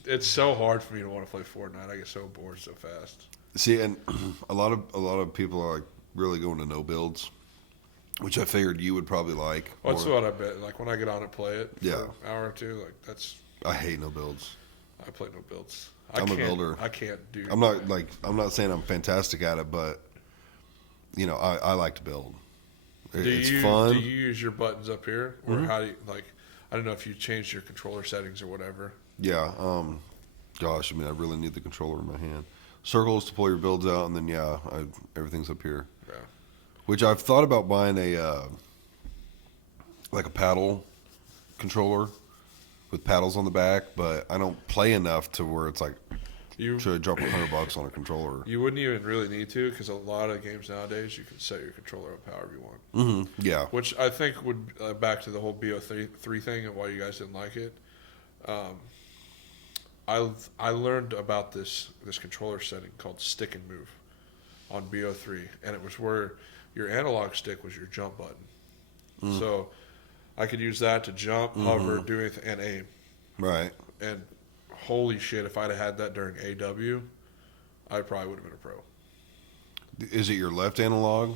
it's so hard for me to want to play Fortnite. I get so bored so fast. See, and a lot of people are like really going to no builds, which I figured you would probably like. Well, that's what I bet. Like when I get on and play it for an hour or two, like that's. I hate no builds. I play no builds. I'm a builder. I can't do. I'm not saying I'm fantastic at it, but I like to build. It's fun. Do you use your buttons up here, or how do you like? I don't know if you changed your controller settings or whatever. Yeah. Gosh, I really need the controller in my hand. Circles to pull your builds out, and then everything's up here. Yeah. Which I've thought about buying a paddle controller with paddles on the back, but I don't play enough to where it's like should I drop $100 on a controller? You wouldn't even really need to, because a lot of games nowadays you can set your controller up however you want. Yeah. Which I think would back to the whole BO3 thing and why you guys didn't like it. I learned about this controller setting called stick and move, on BO3, and it was where your analog stick was your jump button. So I could use that to jump, hover, do anything, and aim. Right. And holy shit, if I'd have had that during AW, I probably would have been a pro. Is it your left analog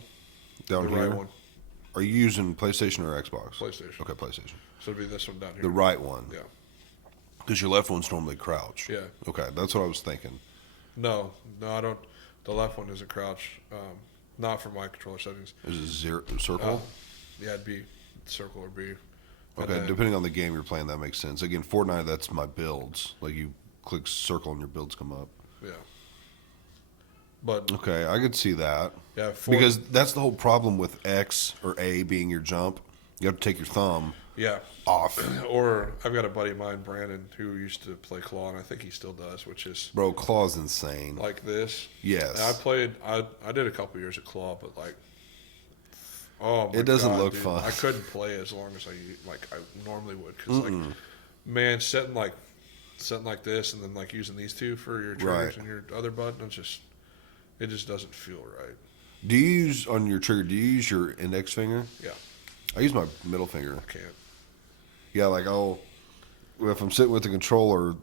down The here? right one. Are you using PlayStation or Xbox? PlayStation. Okay, PlayStation. So it'd be this one down here. The right one. Yeah. Because your left one's normally crouch. Yeah. Okay, that's what I was thinking. No, I don't. The left one isn't crouch. Not for my controller settings. Is it circle? Yeah, it'd be circle or B. Okay, then, depending on the game you're playing, that makes sense. Again, Fortnite, that's my builds. Like you click circle and your builds come up. Yeah. But Okay, I could see that. yeah, Because that's the whole problem with X or A being your jump. You have to take your thumb yeah. off. Or I've got a buddy of mine, Brandon, who used to play claw, and I think he still does, which is Bro, claw's insane. like this. Yes. And I did a couple years of claw, but like, oh my It doesn't God, look dude. fun. I couldn't play as long as I normally would, because like, man, setting like this, and then like using these two for your triggers Right. and your other button, it just doesn't feel right. Do you use, on your trigger, do you use your index finger? Yeah, I use my middle finger. I can't. Yeah, like if I'm sitting with the controller,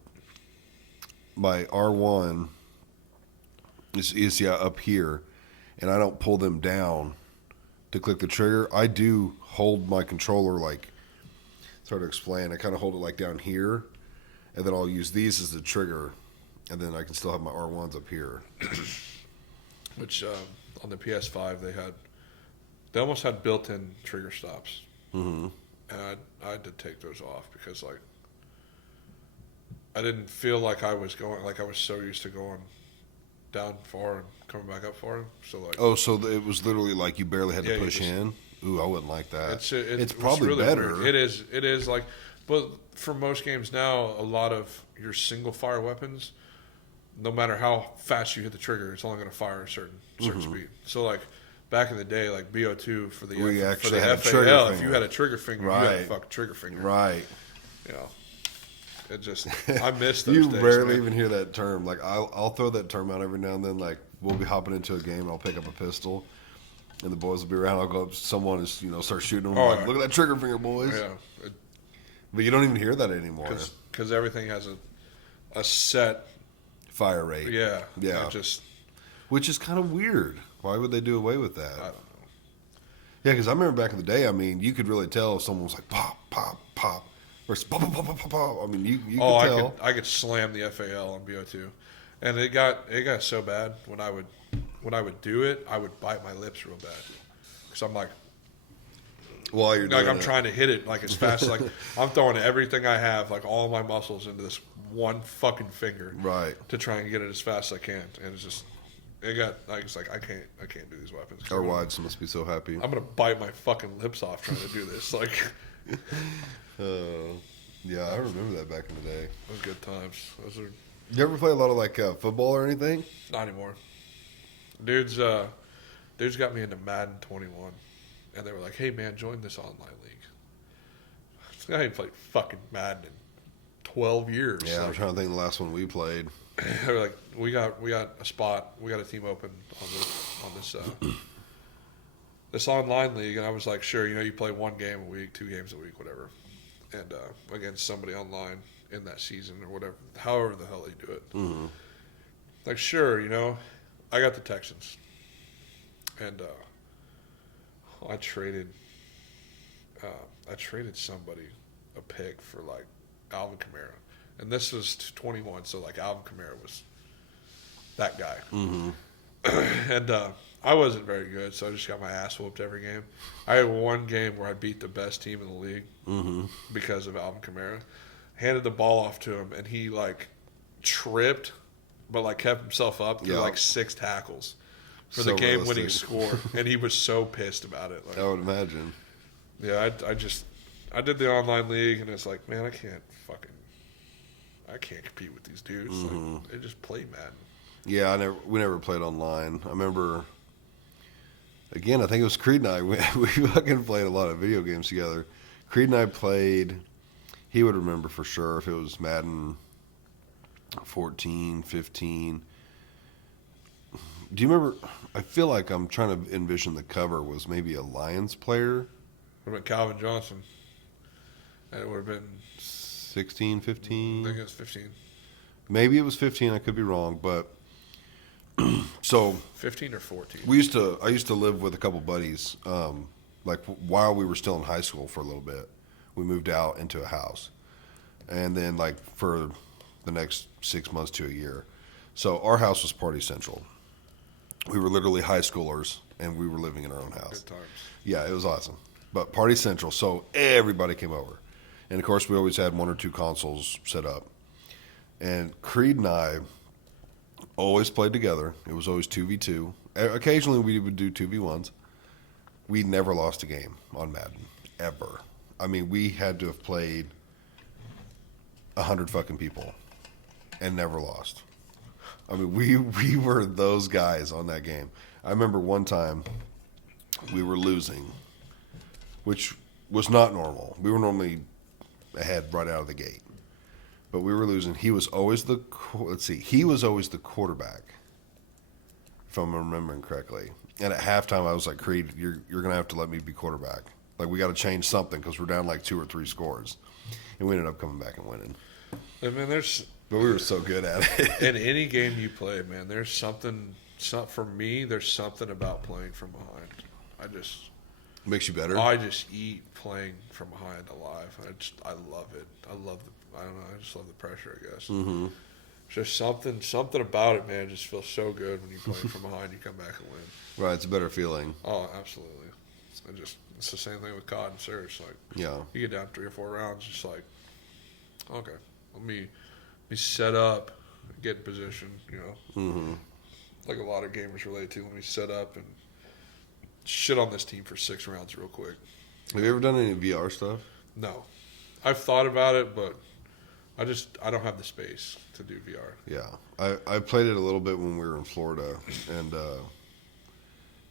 my R1 is up here, and I don't pull them down to click the trigger. I do hold my controller like, it's hard to explain. I kind of hold it like down here, and then I'll use these as the trigger, and then I can still have my R1s up here. Which on the PS5 they almost had built-in trigger stops. Mm-hmm. And I had to take those off because like I didn't feel like I was so used to going down far and coming back up far. So like So it was literally like you barely had to push in. Ooh, I wouldn't like that. It's probably really better. weird. It is like, but for most games now, a lot of your single fire weapons, no matter how fast you hit the trigger, it's only going to fire a certain speed. So like. Back in the day, like BO2 for the FAL, if you had a trigger finger, you had a fucking trigger finger. Right. You know, it just, I miss those You days. rarely Man. even hear that term. Like, I'll throw that term out every now and then. Like, we'll be hopping into a game, and I'll pick up a pistol, and the boys will be around. I'll go up to someone and, start shooting them. Oh, like, yeah. look at that trigger finger, boys. Yeah. But you don't even hear that anymore. Because everything has a set Fire rate. Yeah. Yeah. Which is kind of weird. Why would they do away with that? I don't know. Yeah, because I remember back in the day, I mean, you could really tell if someone was like, pop, pop, pop, versus pop, pop, pop, pop, pop, pop. I mean, you could tell. I could slam the FAL on BO2. And it got so bad when I would do it, I would bite my lips real bad. Because I'm like, while you're doing I'm it. trying to hit it like as fast as like I'm throwing everything I have, like all my muscles into this one fucking finger. Right. To try and get it as fast as I can. And it's just it's like I can't do these weapons. Our wives must be so happy. I'm gonna bite my fucking lips off trying to do this. Like yeah, I remember that back in the day. those good times. Those are You ever play a lot of like football or anything? not anymore. Dudes got me into Madden 21. And they were like, "Hey man, join this online league." I ain't played fucking Madden in 12 years. Yeah, I'm Like, trying to think of the last one we played. they were like, we got a spot, we got a team open on this this online league, and I was like, sure, you play one game a week, 2 games a week, whatever, and against somebody online in that season or whatever, however the hell they do it. Mm-hmm. Like, sure, I got the Texans, and I traded somebody a pick for like Alvin Kamara. And this was 21, so like Alvin Kamara was that guy. Mm-hmm. And I wasn't very good, so I just got my ass whooped every game. I had one game where I beat the best team in the league because of Alvin Kamara. Handed the ball off to him, and he like tripped, but like kept himself up through like 6 tackles for the game-winning score. And he was so pissed about it. Like, I would imagine. Yeah, I did the online league, and it's like, man, I can't compete with these dudes. Like, they just play Madden. Yeah, we never played online. I remember, again, I think it was Creed and I. We fucking played a lot of video games together. Creed and I played, he would remember for sure if it was Madden 14, 15. Do you remember? I feel like I'm trying to envision the cover was maybe a Lions player. Would have been Calvin Johnson. And it would have been 16, I 15. think it was 15. Maybe it was 15. I could be wrong, but so 15 or 14. I used to live with a couple buddies. Like while we were still in high school for a little bit, we moved out into a house, and then like for the next 6 months to a year. So our house was party central. We were literally high schoolers, and we were living in our own house. Good times. Yeah, it was awesome. But party central, so everybody came over. And, of course, we always had 1 or 2 consoles set up. And Creed and I always played together. It was always 2v2. Occasionally, we would do 2v1s. We never lost a game on Madden, ever. I mean, we had to have played 100 fucking people and never lost. I mean, we were those guys on that game. I remember one time we were losing, which was not normal. We were normally ahead right out of the gate, but we were losing. He was always the quarterback, if I'm remembering correctly. And at halftime, I was like, Creed, you're gonna have to let me be quarterback. Like, we got to change something because we're down like 2 or 3 scores, and we ended up coming back and winning. I mean, But we were so good at it. in any game you play, man, there's something for me, there's something about playing from behind. Makes you better. I just eat playing from behind alive. I love it. I don't know, I just love the pressure, I guess. Mm-hmm. Just something about it, man, just feels so good when you play from behind, you come back and win. Right, it's a better feeling. Oh, absolutely. It's the same thing with COD and Surge. Like, Yeah. you get down 3 or 4 rounds, just like, okay, let me set up, get in position, you know. Mm-hmm. Like a lot of gamers relate to. Let me set up and shit on this team for 6 rounds real quick. Have you ever done any VR stuff? No. I've thought about it, but I don't have the space to do VR. Yeah. I played it a little bit when we were in Florida, and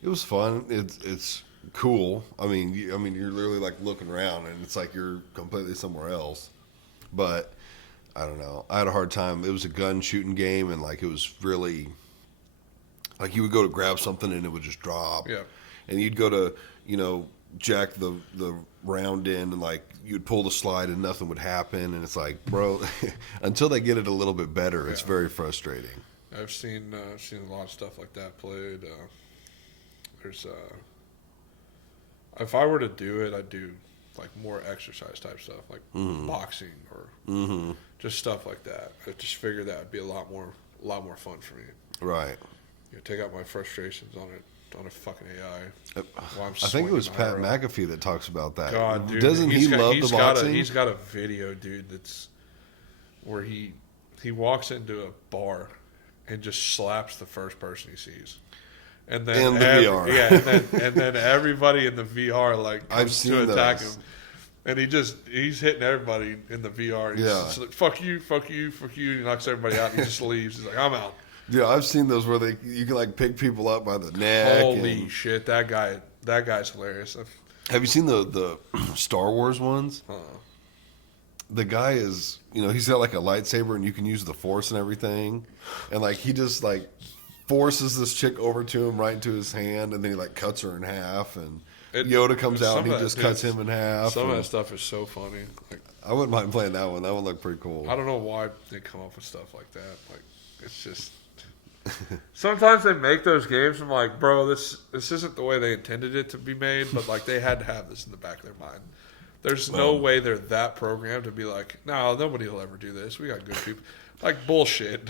it was fun. It's cool. I mean, you're literally like looking around, and it's like you're completely somewhere else. But I don't know. I had a hard time. It was a gun shooting game, and like it was really like you would go to grab something and it would just drop. Yeah. And you'd go to, jack the round in, and like you'd pull the slide and nothing would happen, and it's like, bro, until they get it a little bit better, it's very frustrating. I've seen a lot of stuff like that played. There's if I were to do it, I'd do like more exercise type stuff, like boxing or just stuff like that. I just figured that would be a lot more fun for me. Right. Take out my frustrations on a fucking AI. I think it was Pat McAfee that talks about that. God, dude, Doesn't he love the boxing? He's got a video, dude, that's where he walks into a bar and just slaps the first person he sees. And then in the VR. Yeah, and then everybody in the VR like comes to attack him. And he's hitting everybody in the VR. He's just like, fuck you, fuck you, fuck you. He knocks everybody out and he just leaves. He's like, I'm out. Yeah, I've seen those where you can like pick people up by the neck. Holy shit, that guy's hilarious. Have you seen the Star Wars ones? The guy is, he's got like a lightsaber and you can use the Force and everything, and like he just like forces this chick over to him right into his hand, and then he like cuts her in half, and Yoda comes out and he just cuts him in half. Some of that stuff is so funny. Like, I wouldn't mind playing that one. That one looked pretty cool. I don't know why they come up with stuff like that. Like, it's just. Sometimes they make those games. I'm like, bro, this isn't the way they intended it to be made, but like they had to have this in the back of their mind. There's no way they're that programmed to be like, no, nobody will ever do this. We got good people. Like, bullshit.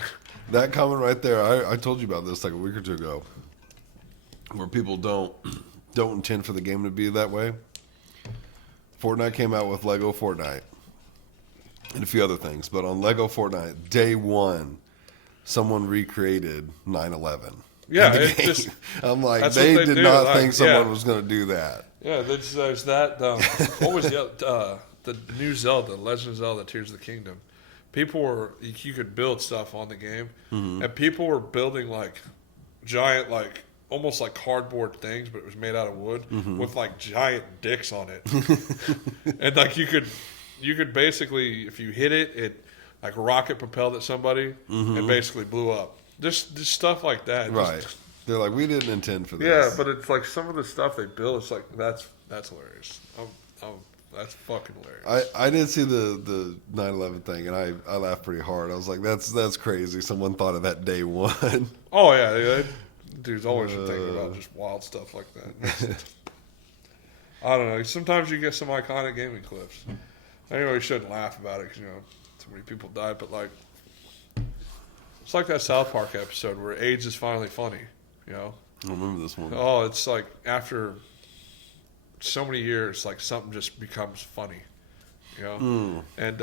That comment right there, I told you about this like a week or 2 ago, where people don't intend for the game to be that way. Fortnite came out with Lego Fortnite and a few other things, but on Lego Fortnite, day 1, someone recreated 9/11. Yeah, it's just. I'm like, they did not think someone was going to do that. Yeah, there's that. What was the new Zelda, Legend of Zelda: Tears of the Kingdom? People were you could build stuff on the game, and people were building like giant, like almost like cardboard things, but it was made out of wood with like giant dicks on it, and like you could basically, if you hit it like rocket propelled at somebody and basically blew up. Just stuff like that. Right. They're like, we didn't intend for this. Yeah, but it's like some of the stuff they build. It's like that's hilarious. That's fucking hilarious. I did see the 9/11 thing, and I laughed pretty hard. I was like, that's crazy. Someone thought of that day one. Oh yeah, dude's always thinking about just wild stuff like that. I don't know. Sometimes you get some iconic gaming clips. I know you shouldn't laugh about it because so many people died, but like it's like that South Park episode where AIDS is finally funny. I don't remember this one. Oh, it's like after so many years, like something just becomes funny. And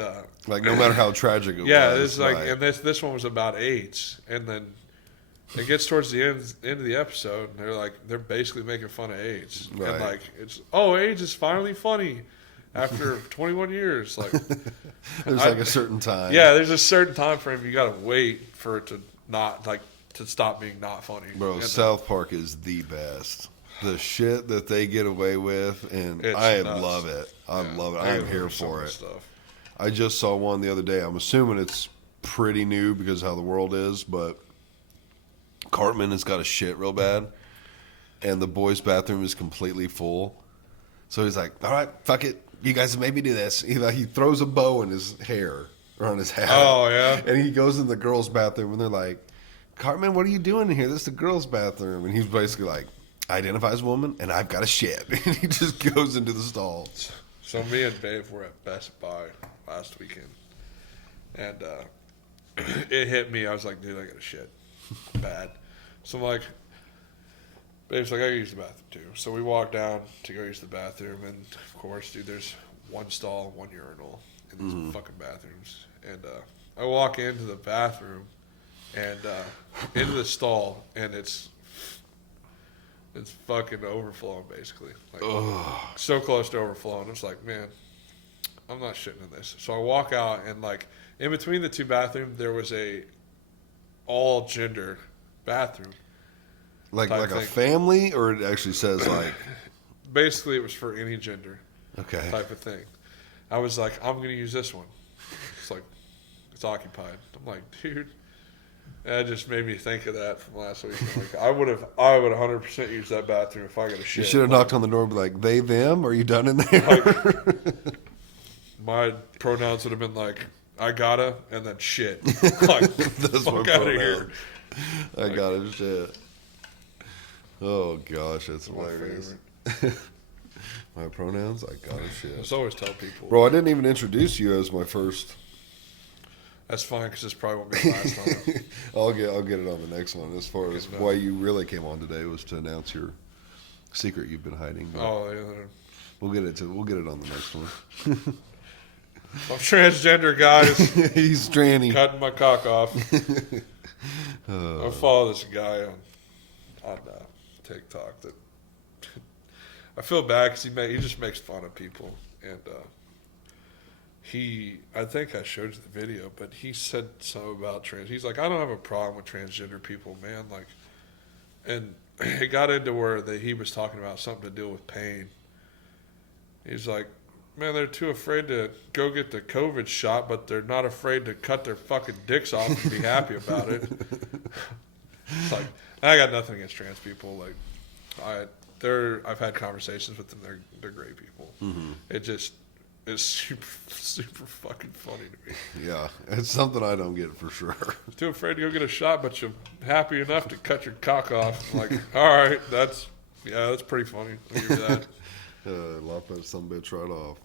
like no matter how tragic it was. Yeah, it's like, and this one was about AIDS, and then it gets towards the end of the episode, and they're basically making fun of AIDS, right. And like AIDS is finally funny after 21 years. Like there's like a certain time. Yeah, there's a certain time frame you got to wait for it to not to stop being not funny. Bro, South Park is the best. The shit that they get away with, and I love it. I love it. I am here for it. Stuff. I just saw one the other day. I'm assuming it's pretty new because of how the world is, but Cartman has got a shit real bad, and the boys' bathroom is completely full. So he's like, all right, fuck it. You guys made me do this. He throws a bow in his hair or on his hat. Oh, yeah. And he goes in the girls' bathroom, and they're like, Cartman, what are you doing in here? This is the girls' bathroom. And he's basically like, I identify as a woman, and I've got a shit. And he just goes into the stall. So me and Dave were at Best Buy last weekend, and it hit me. I was like, dude, I got a shit. Bad. So I'm like, Dave's like, I gotta use the bathroom too. So we walk down to go use the bathroom, and of course, dude, there's one stall, one urinal in these fucking bathrooms. And I walk into the bathroom and into the stall, and it's fucking overflowing, basically. Like, so close to overflowing. It's like, man, I'm not shitting in this. So I walk out, and like in between the two bathrooms, there was a all gender bathroom. Like a family, or it actually says like. Basically, it was for any gender. Okay. Type of thing. I was like, I'm gonna use this one. It's like, it's occupied. I'm like, dude. That just made me think of that from last week. Like, I would 100% use that bathroom if I got a shit. You should have knocked on the door and be like, they, them? Are you done in there? Like, my pronouns would have been like, I gotta, and then shit. Like, that's fuck out of here. I gotta shit. Oh, gosh, that's hilarious. My pronouns? I gotta shit. I just always tell people. Bro, I didn't even introduce you as my first. That's fine, because this probably won't be the last time. I'll get it on the next one. As far as why you really came on today was to announce your secret you've been hiding. Oh, yeah. We'll get it on the next one. I'm transgender, guys. He's tranny. Cutting my cock off. I follow this guy on TikTok that I feel bad because he just makes fun of people, and I think I showed you the video, but he said something about trans. He's like, I don't have a problem with transgender people, man. Like, and it got into where he was talking about something to deal with pain. He's like, man, they're too afraid to go get the COVID shot, but they're not afraid to cut their fucking dicks off and be happy about it. It's like, I got nothing against trans people. Like, I've had conversations with them. They're great people. Mm-hmm. It's super fucking funny to me. Yeah, it's something I don't get for sure. Too afraid to go get a shot, but you're happy enough to cut your cock off. I'm like, all right, that's pretty funny. I'll give you that. Lop that some bitch right off.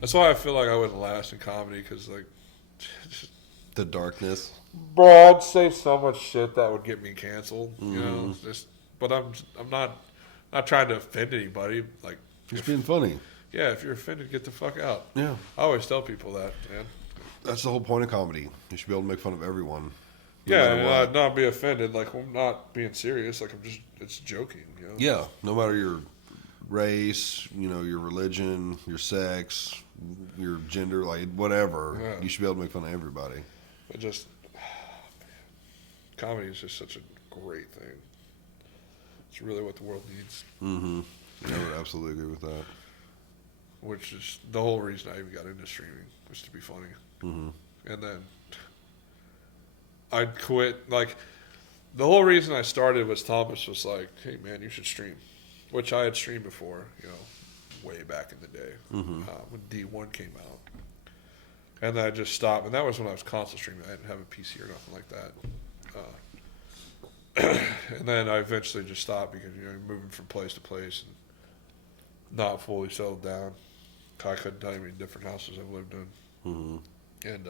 That's why I feel like I wouldn't last in comedy, because like, the darkness. Bro, I'd say so much shit that would get me canceled. Mm-hmm. You know, but I'm not trying to offend anybody. Like, just being funny. Yeah, if you're offended, get the fuck out. Yeah. I always tell people that, man. That's the whole point of comedy. You should be able to make fun of everyone. Yeah, and not be offended. Like, I'm not being serious. Like, it's joking. You know? Yeah, no matter your race, your religion, your sex, your gender, like whatever, you should be able to make fun of everybody. But just, comedy is just such a great thing. It's really what the world needs. Mm-hmm. I would absolutely agree with that. Which is the whole reason I even got into streaming, was to be funny. Mm-hmm. And then I'd quit. Like, the whole reason I started was Thomas was like, "Hey man, you should stream," which I had streamed before, way back in the day when D1 came out, and then I just stopped, and that was when I was console streaming. I didn't have a PC or nothing like that. And then I eventually just stopped because you're moving from place to place and not fully settled down. I couldn't tell you how many different houses I've lived in. And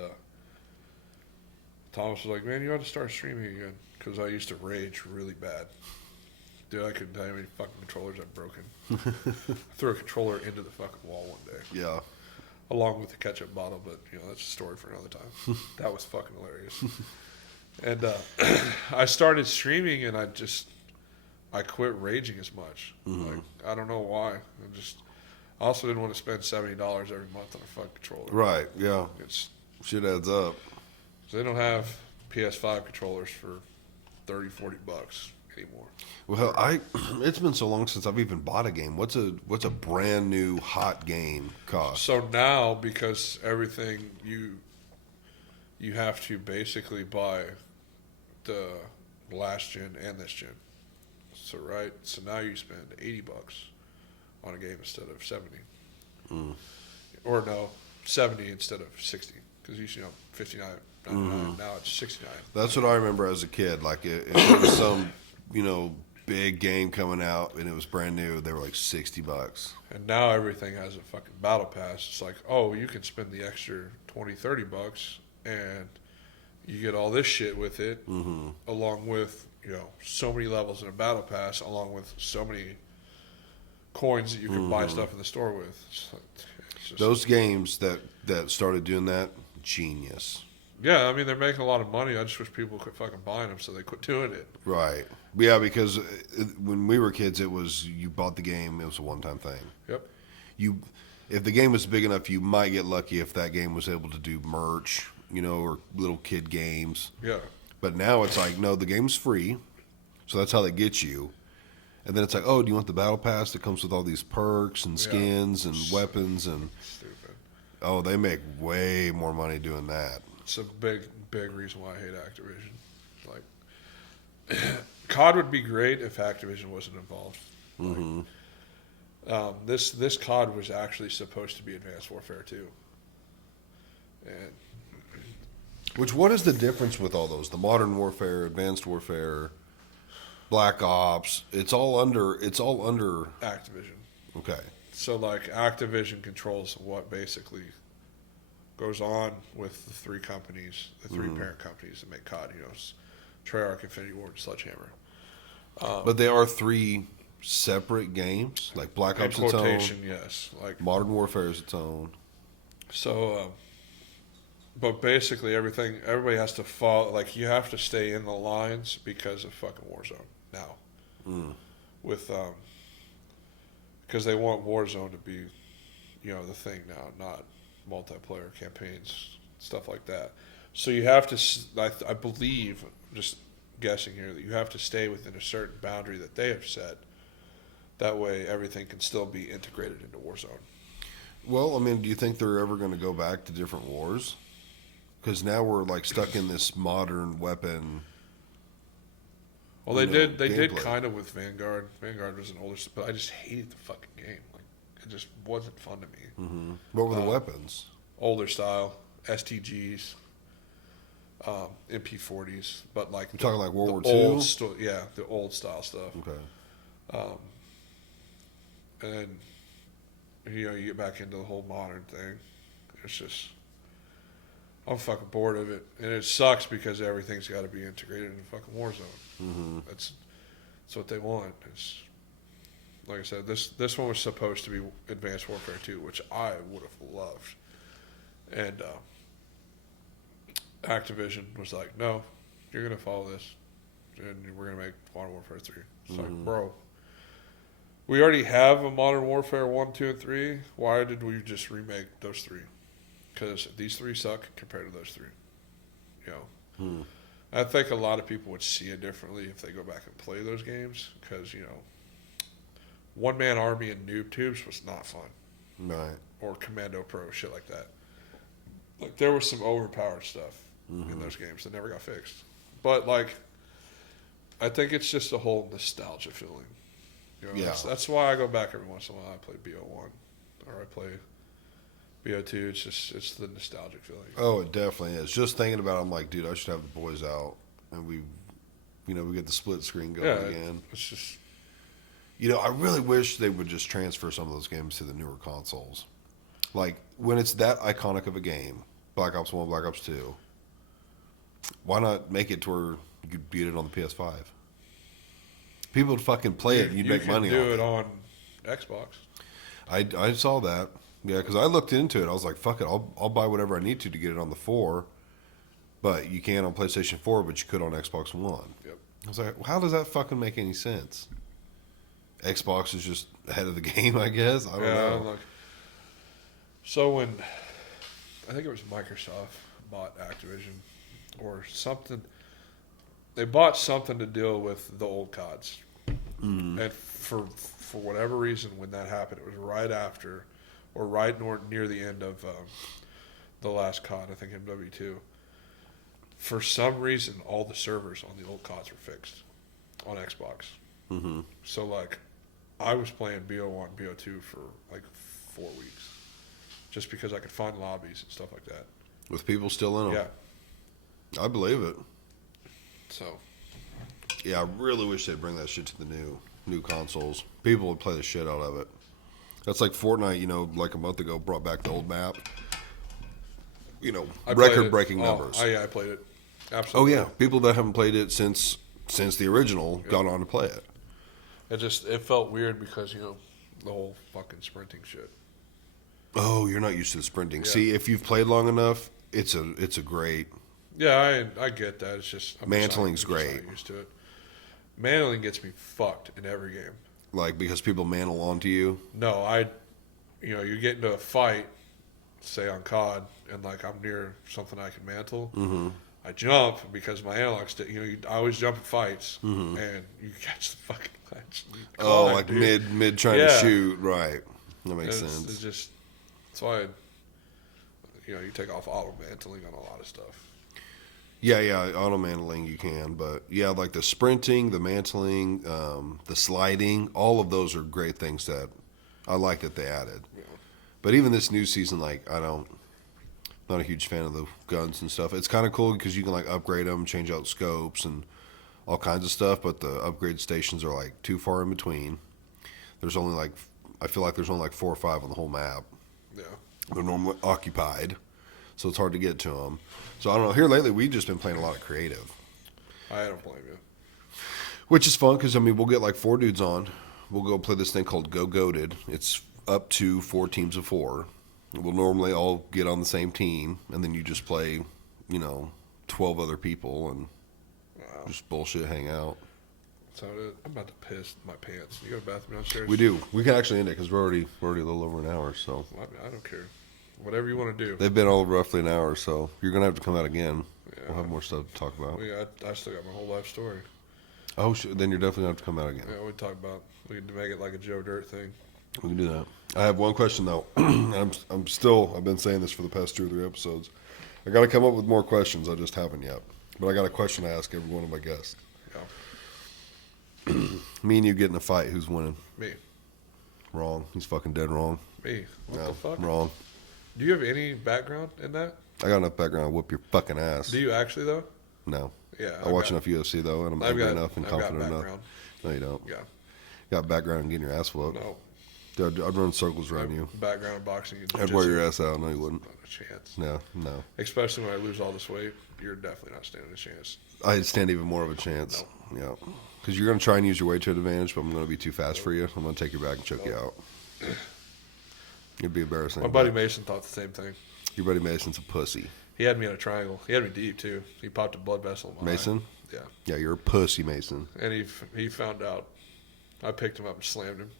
Thomas was like, "Man, you ought to start streaming again," because I used to rage really bad. Dude, I couldn't tell you how many fucking controllers I've broken. I threw a controller into the fucking wall one day. Yeah. Along with the ketchup bottle, but that's a story for another time. That was fucking hilarious. And I started streaming, and I quit raging as much. Like, I don't know why. I also didn't want to spend $70 every month on a fucking controller. Right. Yeah. It's Shit adds up. So they don't have PS5 controllers for $30-$40 anymore. Well, it's been so long since I've even bought a game. What's a brand new hot game cost? So now, because everything you have to basically buy the last gen and this gen. So now you spend $80 on a game instead of 70. Or no, 70 instead of 60, because you 59.99. Now it's 69. That's what I remember as a kid. Like if there was some big game coming out and it was brand new, they were like $60. And now everything has a fucking battle pass. It's like, oh, you can spend the extra $20-$30 and you get all this shit with it, along with so many levels in a battle pass, along with so many coins that you can buy stuff in the store with. It's just, those games that started doing that, genius. Yeah, I mean, they're making a lot of money. I just wish people quit fucking buying them so they quit doing it. Right. Yeah, because when we were kids, it was you bought the game, it was a one-time thing. Yep. If the game was big enough, you might get lucky if that game was able to do merch, or little kid games. Yeah. But now it's like, no, the game's free, so that's how they get you. And then it's like, oh, do you want the battle pass that comes with all these perks and skins and weapons and stupid. Oh, they make way more money doing that. It's a big reason why I hate Activision. Like, COD would be great if Activision wasn't involved. This COD was actually supposed to be Advanced Warfare 2. And what is the difference with all those? The Modern Warfare, Advanced Warfare, Black Ops. It's all under Activision. Okay. So like Activision controls what basically goes on with the three companies, the three parent companies that make COD. Treyarch, Infinity Ward, and Sledgehammer. But they are three separate games. Like Black Ops its own. Yes. Like Modern Warfare is its own. So, but basically everybody has to follow. Like you have to stay in the lines because of fucking Warzone now. With because they want Warzone to be, the thing now, not multiplayer campaigns, stuff like that. So you have to, I believe, just guessing here, that you have to stay within a certain boundary that they have set. That way everything can still be integrated into Warzone. Well, I mean, do you think they're ever going to go back to different wars? Because now we're like stuck in this modern weapon. Well, they did kind of with Vanguard. Vanguard was an older, but I just hated the fucking game. Like, it just wasn't fun to me. What were the weapons? Older style, STGs, MP40s, but like you're talking like World War II. Yeah, the old style stuff. Okay. And you get back into the whole modern thing. It's just, I'm fucking bored of it, and it sucks because everything's got to be integrated in fucking Warzone. That's what they want. It's like I said, this one was supposed to be Advanced Warfare 2, which I would have loved, and Activision was like, "No, you're gonna follow this, and we're gonna make Modern Warfare 3." It's like, bro, we already have a Modern Warfare 1, 2, and 3. Why did we just remake those three? Because these three suck compared to those three. I think a lot of people would see it differently if they go back and play those games. Because, one-man army and noob tubes was not fun. Right. Or Commando Pro, shit like that. Like, there was some overpowered stuff in those games that never got fixed. But, like, I think it's just a whole nostalgia feeling. You know, Yeah. that's why I go back every once in a while. I play BO1 or I play BO2. It's the nostalgic feeling. Oh, it definitely is. Just thinking about it, I'm like, dude, I should have the boys out and we get the split screen going again. It's just. I really wish they would just transfer some of those games to the newer consoles. Like, when it's that iconic of a game, Black Ops 1, Black Ops 2, why not make it to where you could beat it on the PS5? People would fucking play it and you'd make money on it. You can do it on Xbox. I saw that. Yeah, because I looked into it. I was like, fuck it, I'll buy whatever I need to get it on the 4. But you can't on PlayStation 4, but you could on Xbox One. Yep. I was like, how does that fucking make any sense? Xbox is just ahead of the game, I guess. I don't know. Look. So when I think it was Microsoft bought Activision or something, they bought something to deal with the old CODs, and for whatever reason, when that happened, it was right after or right near the end of the last COD. I think MW2. For some reason, all the servers on the old CODs were fixed on Xbox. Mm-hmm. So like, I was playing BO1, BO2 for like 4 weeks, just because I could find lobbies and stuff like that. With people still in them. Yeah. I believe it. So. Yeah, I really wish they'd bring that shit to the new consoles. People would play the shit out of it. That's like Fortnite, like a month ago, brought back the old map. Record-breaking numbers. I played it. Oh, Absolutely. yeah. People that haven't played it since the original got on to play it. It felt weird because, the whole fucking sprinting shit. Oh, you're not used to the sprinting. Yeah. See, if you've played long enough, it's a great... Yeah, I get that. It's just... Mantling's I'm great. just not used to it. Mantling gets me fucked in every game. Like, because people mantle onto you? No, you get into a fight, say on COD, and like I'm near something I can mantle. Mm-hmm. I jump because my analog stick. I always jump in fights, Mm-hmm. and you catch the fucking ledge. Oh, like mid trying to shoot, right? That makes sense. It's just that's why you take off auto mantling on a lot of stuff. Yeah, auto mantling you can, but yeah, like the sprinting, the mantling, the sliding, all of those are great things that I like that they added. Yeah. But even this new season, like not a huge fan of the guns and stuff. It's kind of cool because you can like upgrade them, change out scopes and all kinds of stuff, but the upgrade stations are like too far in between. There's only I feel like there's only like 4 or 5 on the whole map. Yeah. They're normally occupied, so it's hard to get to them. So I don't know. Here lately, we've just been playing a lot of creative. I don't blame you. Which is fun because, we'll get like 4 dudes on. We'll go play this thing called Go Goated. It's up to 4 teams of 4. We'll normally all get on the same team, and then you just play, 12 other people and just bullshit, hang out. So I'm about to piss my pants. You got a bathroom downstairs? We do. We can actually end it because we're already a little over an hour. So I don't care. Whatever you want to do. They've been all roughly an hour, so you're gonna have to come out again. Yeah. We'll have more stuff to talk about. I still got my whole life story. Oh, then you're definitely gonna have to come out again. Yeah, we can make it like a Joe Dirt thing. We can do that. I have one question though. I've been saying this for the past 2 or 3 episodes. I got to come up with more questions. I just haven't yet. But I got a question to ask every one of my guests. Yeah. Me and you get in a fight. Who's winning? Me. Wrong. He's fucking dead wrong. Me. What No, the fuck? wrong. Do you have any background in that? I got enough background to whoop your fucking ass. Do you actually though? No. Yeah. I watch enough UFC though, and I'm angry enough and I've got confident enough. background. No, you don't. Yeah. Got background in getting your ass whooped. No. Dude, I'd run circles around you. Background in boxing. And I'd wear jiu-jitsu. your ass out. No, you wouldn't. Not a chance. No. Especially when I lose all this weight, you're definitely not standing a chance. I'd stand even more of a chance. Yeah. Because you're going to try and use your weight to advantage, but I'm going to be too fast for you. I'm going to take your back and choke you out. It'd be embarrassing. My buddy Mason thought the same thing. Your buddy Mason's a pussy. He had me in a triangle. He had me deep too. He popped a blood vessel in my Mason? eye. Yeah. Yeah, you're a pussy, Mason. And he found out. I picked him up and slammed him.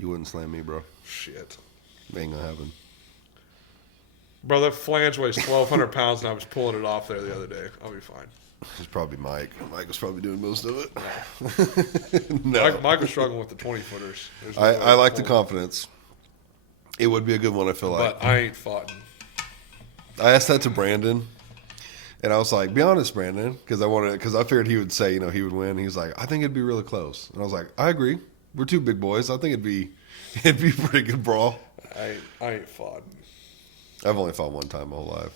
You wouldn't slam me, bro. Shit. Ain't going to happen. Bro, that flange weighs 1,200 pounds, and I was pulling it off there the other day. I'll be fine. It's probably Mike. Mike was probably doing most of it. No. Mike was struggling with the 20-footers. I like the confidence. It would be a good one, I feel like. But I ain't fought. I asked that to Brandon, And I was like, be honest, Brandon, because I figured he would say, he would win. He was like, I think it'd be really close. And I was like, I agree. We're two big boys. I think it'd be a pretty good brawl. I ain't fought. I've only fought one time my whole life.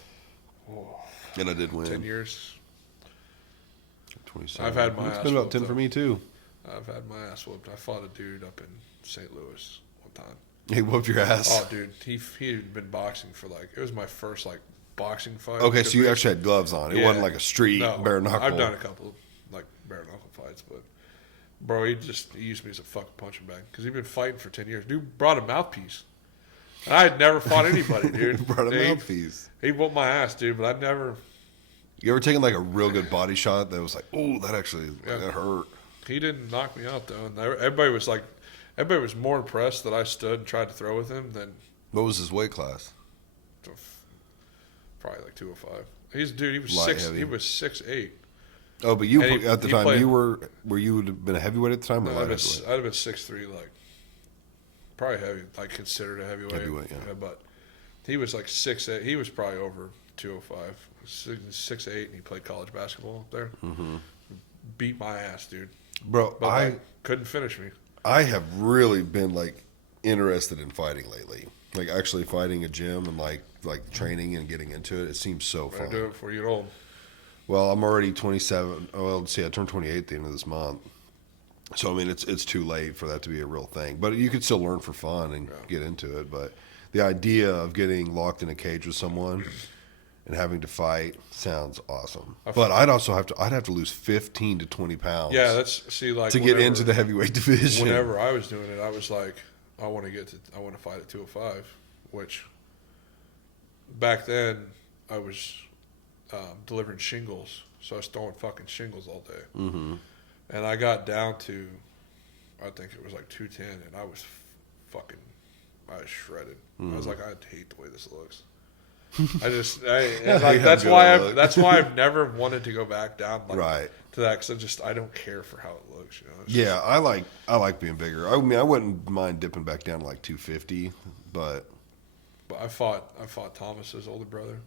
Oh, And I did win. 10 years. 27. I've had my It's ass been about whooped 10 up. for me, too. I've had my ass whooped. I fought a dude up in St. Louis one time. He whooped your ass. Oh, dude, he had been boxing for it was my first boxing fight. Okay, so you actually had gloves on. It wasn't like a street bare knuckle. I've done a couple bare knuckle fights, but bro, he used me as a fucking punching bag because he'd been fighting for 10 years. Dude brought a mouthpiece. I had never fought anybody, dude. Brought a mouthpiece. He whooped my ass, dude, but I'd never. You ever taken a real good body shot that was like, oh, that actually that hurt? He didn't knock me out though, and everybody was more impressed that I stood and tried to throw with him than. What was his weight class? Probably 205. He was Light 6. heavy. He was 6'8". Oh, but you And at the he time played- you would have been a heavyweight at the time or No, light I'd heavyweight? have been 6'3", probably heavy, considered a heavyweight. Heavyweight, yeah. But he was 6'8". He was probably over 205. 6'8", and he played college basketball up there. Mm-hmm. Beat my ass, dude. Bro, But couldn't finish me. I have really been interested in fighting lately. Actually fighting a gym and like training and getting into it. It seems so I fun. do it before you get old. Well, I'm already 27. Well, let's see, I turned 28 at the end of this month. So I mean, it's too late for that to be a real thing. But you could still learn for fun and get into it. But the idea of getting locked in a cage with someone and having to fight sounds awesome. But I'd have to lose 15 to 20 pounds. Yeah, to get into the heavyweight division. Whenever I was doing it, I was like, I want to fight at 205, which back then I was delivering shingles, so I was throwing fucking shingles all day. Mm-hmm. And I got down to, I think it was 210, and I was shredded. Mm-hmm. I was like, I hate the way this looks. That's why I've never wanted to go back down right to that, because I don't care for how it looks. Yeah, I like being bigger. I mean, I wouldn't mind dipping back down to 250, but I fought Thomas's older brother.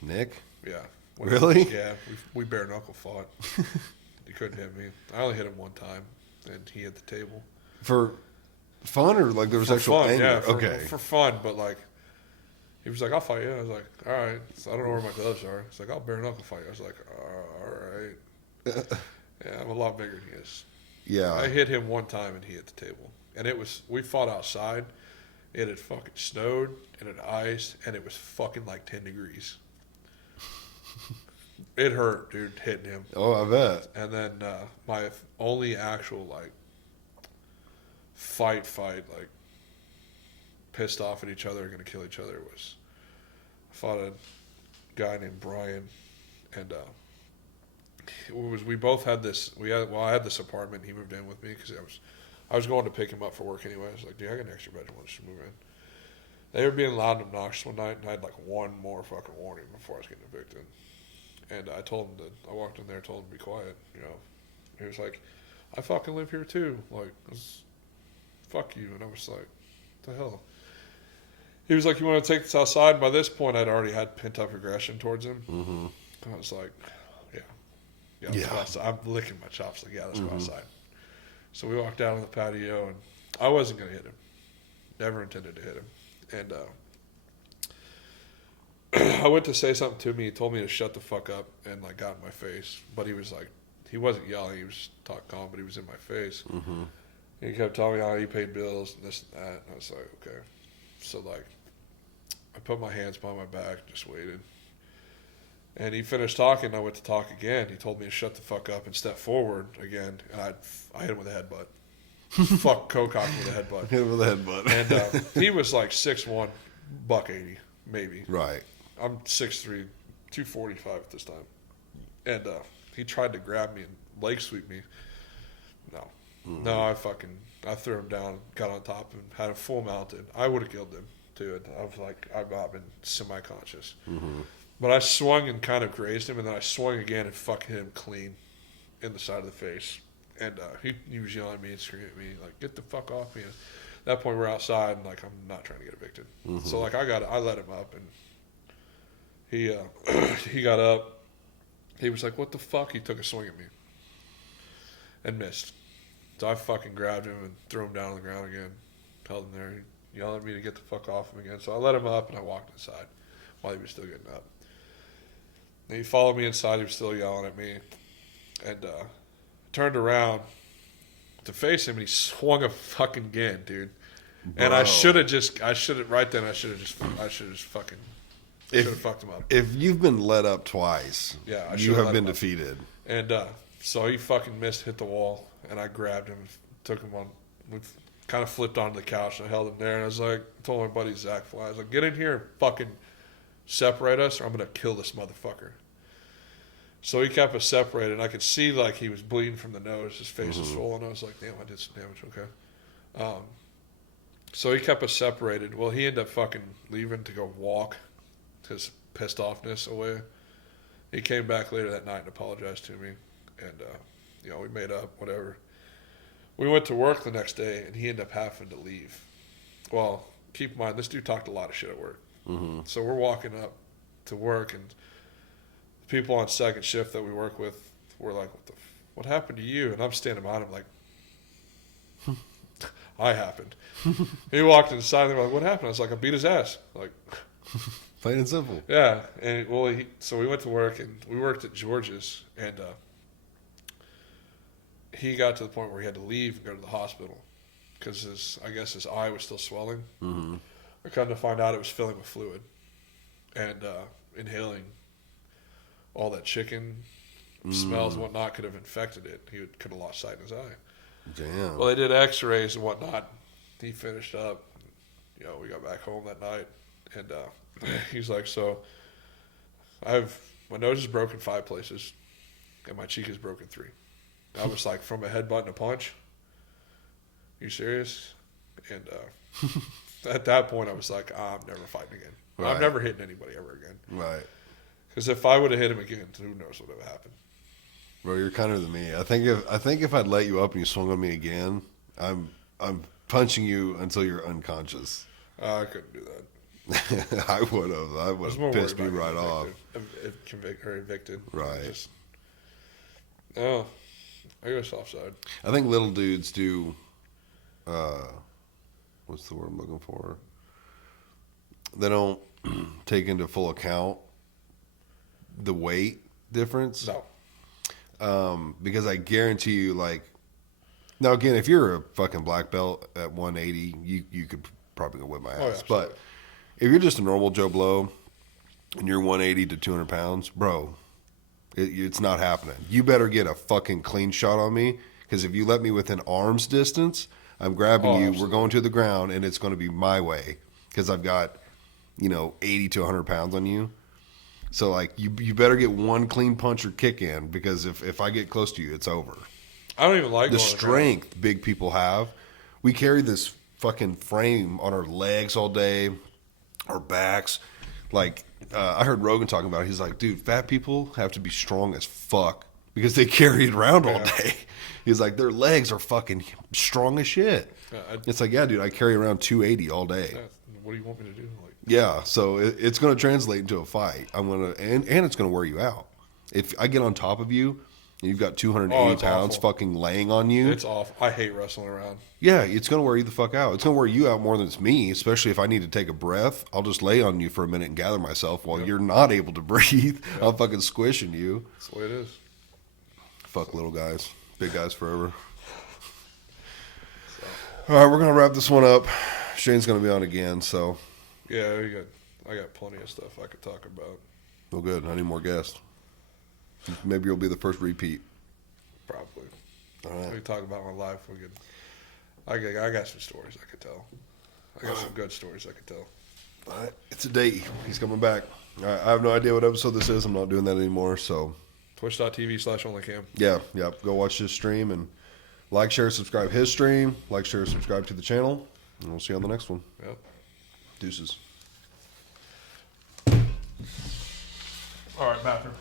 Nick. Yeah. Really? Yeah, we bare knuckle fought. He couldn't hit me. I only hit him one time, and he hit the table. For fun or there was For actual fun, anger? yeah, Okay. For fun, but he was like, I'll fight you. I was like, all right. So I don't know where my gloves are. He's like, I'll bare knuckle fight you. I was like, all right. Yeah, I'm a lot bigger than he is. Yeah. I hit him one time, and he hit the table. And we fought outside. It had fucking snowed, and it iced, and it was fucking 10 degrees. It hurt, dude, hitting him. Oh, I bet. And then my only actual fight, pissed off at each other, gonna kill each other, was I fought a guy named Brian, and we both had this. I had this apartment. And he moved in with me because I was going to pick him up for work anyway. I was like, dude, I got an extra bedroom. Let's just move in. They were being loud and obnoxious one night, and I had one more fucking warning before I was getting evicted. And I told him I walked in there, told him to be quiet. He was like, I fucking live here too. Fuck you. And I was like, what the hell? He was like, you want to take this outside? And by this point, I'd already had pent up aggression towards him. Mm-hmm. I was like, yeah. I'm licking my chops. Yeah, let's go outside. So we walked out on the patio, and I wasn't going to hit him. Never intended to hit him. And I went to say something to him. He told me to shut the fuck up and got in my face. But he was he wasn't yelling. He was talking calm, but he was in my face. Mm-hmm. And he kept telling me how he paid bills and this and that. And I was like, okay. So I put my hands behind my back, just waited. And he finished talking. I went to talk again. He told me to shut the fuck up and step forward again. And I hit him with a headbutt. Fuck, co-cocked with a headbutt. Hit him with a headbutt. And he was 6'1", $180, maybe. Right. I'm 6'3", 245 at this time. And he tried to grab me and leg sweep me. No. Mm-hmm. No, I threw him down, got on top of him, had him full mounted. I would have killed him, too. I was I've not been semi-conscious. Mm-hmm. But I swung and kind of grazed him, and then I swung again and fucking hit him clean in the side of the face. And he was yelling at me and screaming at me, get the fuck off me. And at that point, we're outside, and I'm not trying to get evicted. Mm-hmm. So I let him up, and he he got up. He was like, "What the fuck?" He took a swing at me and missed. So I fucking grabbed him and threw him down on the ground again. Held him there. He yelled at me to get the fuck off him again. So I let him up and I walked inside while he was still getting up. And he followed me inside. He was still yelling at me. And turned around to face him and he swung a fucking again, dude. And Bro. I should have fucked him up. If you've been let up twice, Yeah, I you should've have let been him up. defeated. And so he fucking missed, hit the wall, and I grabbed him, took him on. We kind of flipped onto the couch, and I held him there. And I was like, told my buddy Zach Fly, I was like, get in here and fucking separate us, or I'm gonna kill this motherfucker. So he kept us separated, and I could see like he was bleeding from the nose, his face was swollen. I was like, damn, I did some damage. Okay. So he kept us separated. Well, he ended up fucking leaving to go walk his pissed offness away. He came back later that night and apologized to me, and we made up, whatever. We went to work the next day, and he ended up having to leave. Well, keep in mind, this dude talked a lot of shit at work. Mm-hmm. So we're walking up to work, and the people on second shift that we work with were like, what happened to you? And I'm standing behind him like, I happened. He walked inside, and they were like, what happened? I was like, I beat his ass. Like, Plain and simple. yeah. And so we went to work, and we worked at George's, and he got to the point where he had to leave and go to the hospital because his eye was still swelling. Mm-hmm. I come to find out it was filling with fluid and inhaling all that chicken smells and whatnot could have infected it. He could have lost sight in his eye. Damn. Well, they did x-rays and whatnot. He finished up. We got back home that night, and he's like, so my nose is broken 5 places, and my cheek is broken 3. I was like, from a headbutt and a punch? You serious? And at that point, I was like, I'm never fighting again. Right. I'm never hitting anybody ever again. Right. Because if I would have hit him again, who knows what would have happened. Bro, you're kinder than me. I think if I'd let you up and you swung on me again, I'm punching you until you're unconscious. I couldn't do that. I would have. I would have pissed me right off. Evicted. Right. I go soft side. I think little dudes do. What's the word I'm looking for? They don't take into full account the weight difference. No. Because I guarantee you, like, now again, if you're a fucking black belt at 180, you could probably go whip my ass. Oh, yeah, but if you're just a normal Joe Blow and you're 180 to 200 pounds, bro, it's not happening. You better get a fucking clean shot on me, because if you let me within arm's distance, I'm grabbing you. Absolutely. We're going to the ground, and it's going to be my way, because I've got 80 to 100 pounds on you. So, like, you better get one clean punch or kick in, because if I get close to you, it's over. I don't even like The going to strength big people have. We carry this fucking frame on our legs all day, our backs. Like, I heard Rogan talking about it. He's like, dude, fat people have to be strong as fuck because they carry it around all day. He's like, their legs are fucking strong as shit. It's like, yeah, dude, I carry around 280 all day. What do you want me to do? Like, Yeah, so it's going to translate into a fight. And it's going to wear you out. If I get on top of you and you've got 280 it's pounds awful. fucking laying on you, it's awful. I hate wrestling around. yeah, it's going to wear you the fuck out. It's going to wear you out more than it's me, especially if I need to take a breath. I'll just lay on you for a minute and gather myself while you're not able to breathe. I'm fucking squishing you. That's the way it is. Fuck little guys. Big guys forever. All right, we're going to wrap this one up. Shane's going to be on again, so. Yeah, I got plenty of stuff I could talk about. Well, good. I need more guests. Maybe you'll be the first repeat. Probably. All right. We can talk about my life. I got some stories I could tell. I got some good stories I could tell. All right. It's a date. He's coming back. All right. I have no idea what episode this is. I'm not doing that anymore, so. Twitch.tv/onlycam. Yeah. Go watch this stream and like, share, subscribe his stream. Like, share, subscribe to the channel. And we'll see you on the next one. Yep. Deuces. All right, bathroom.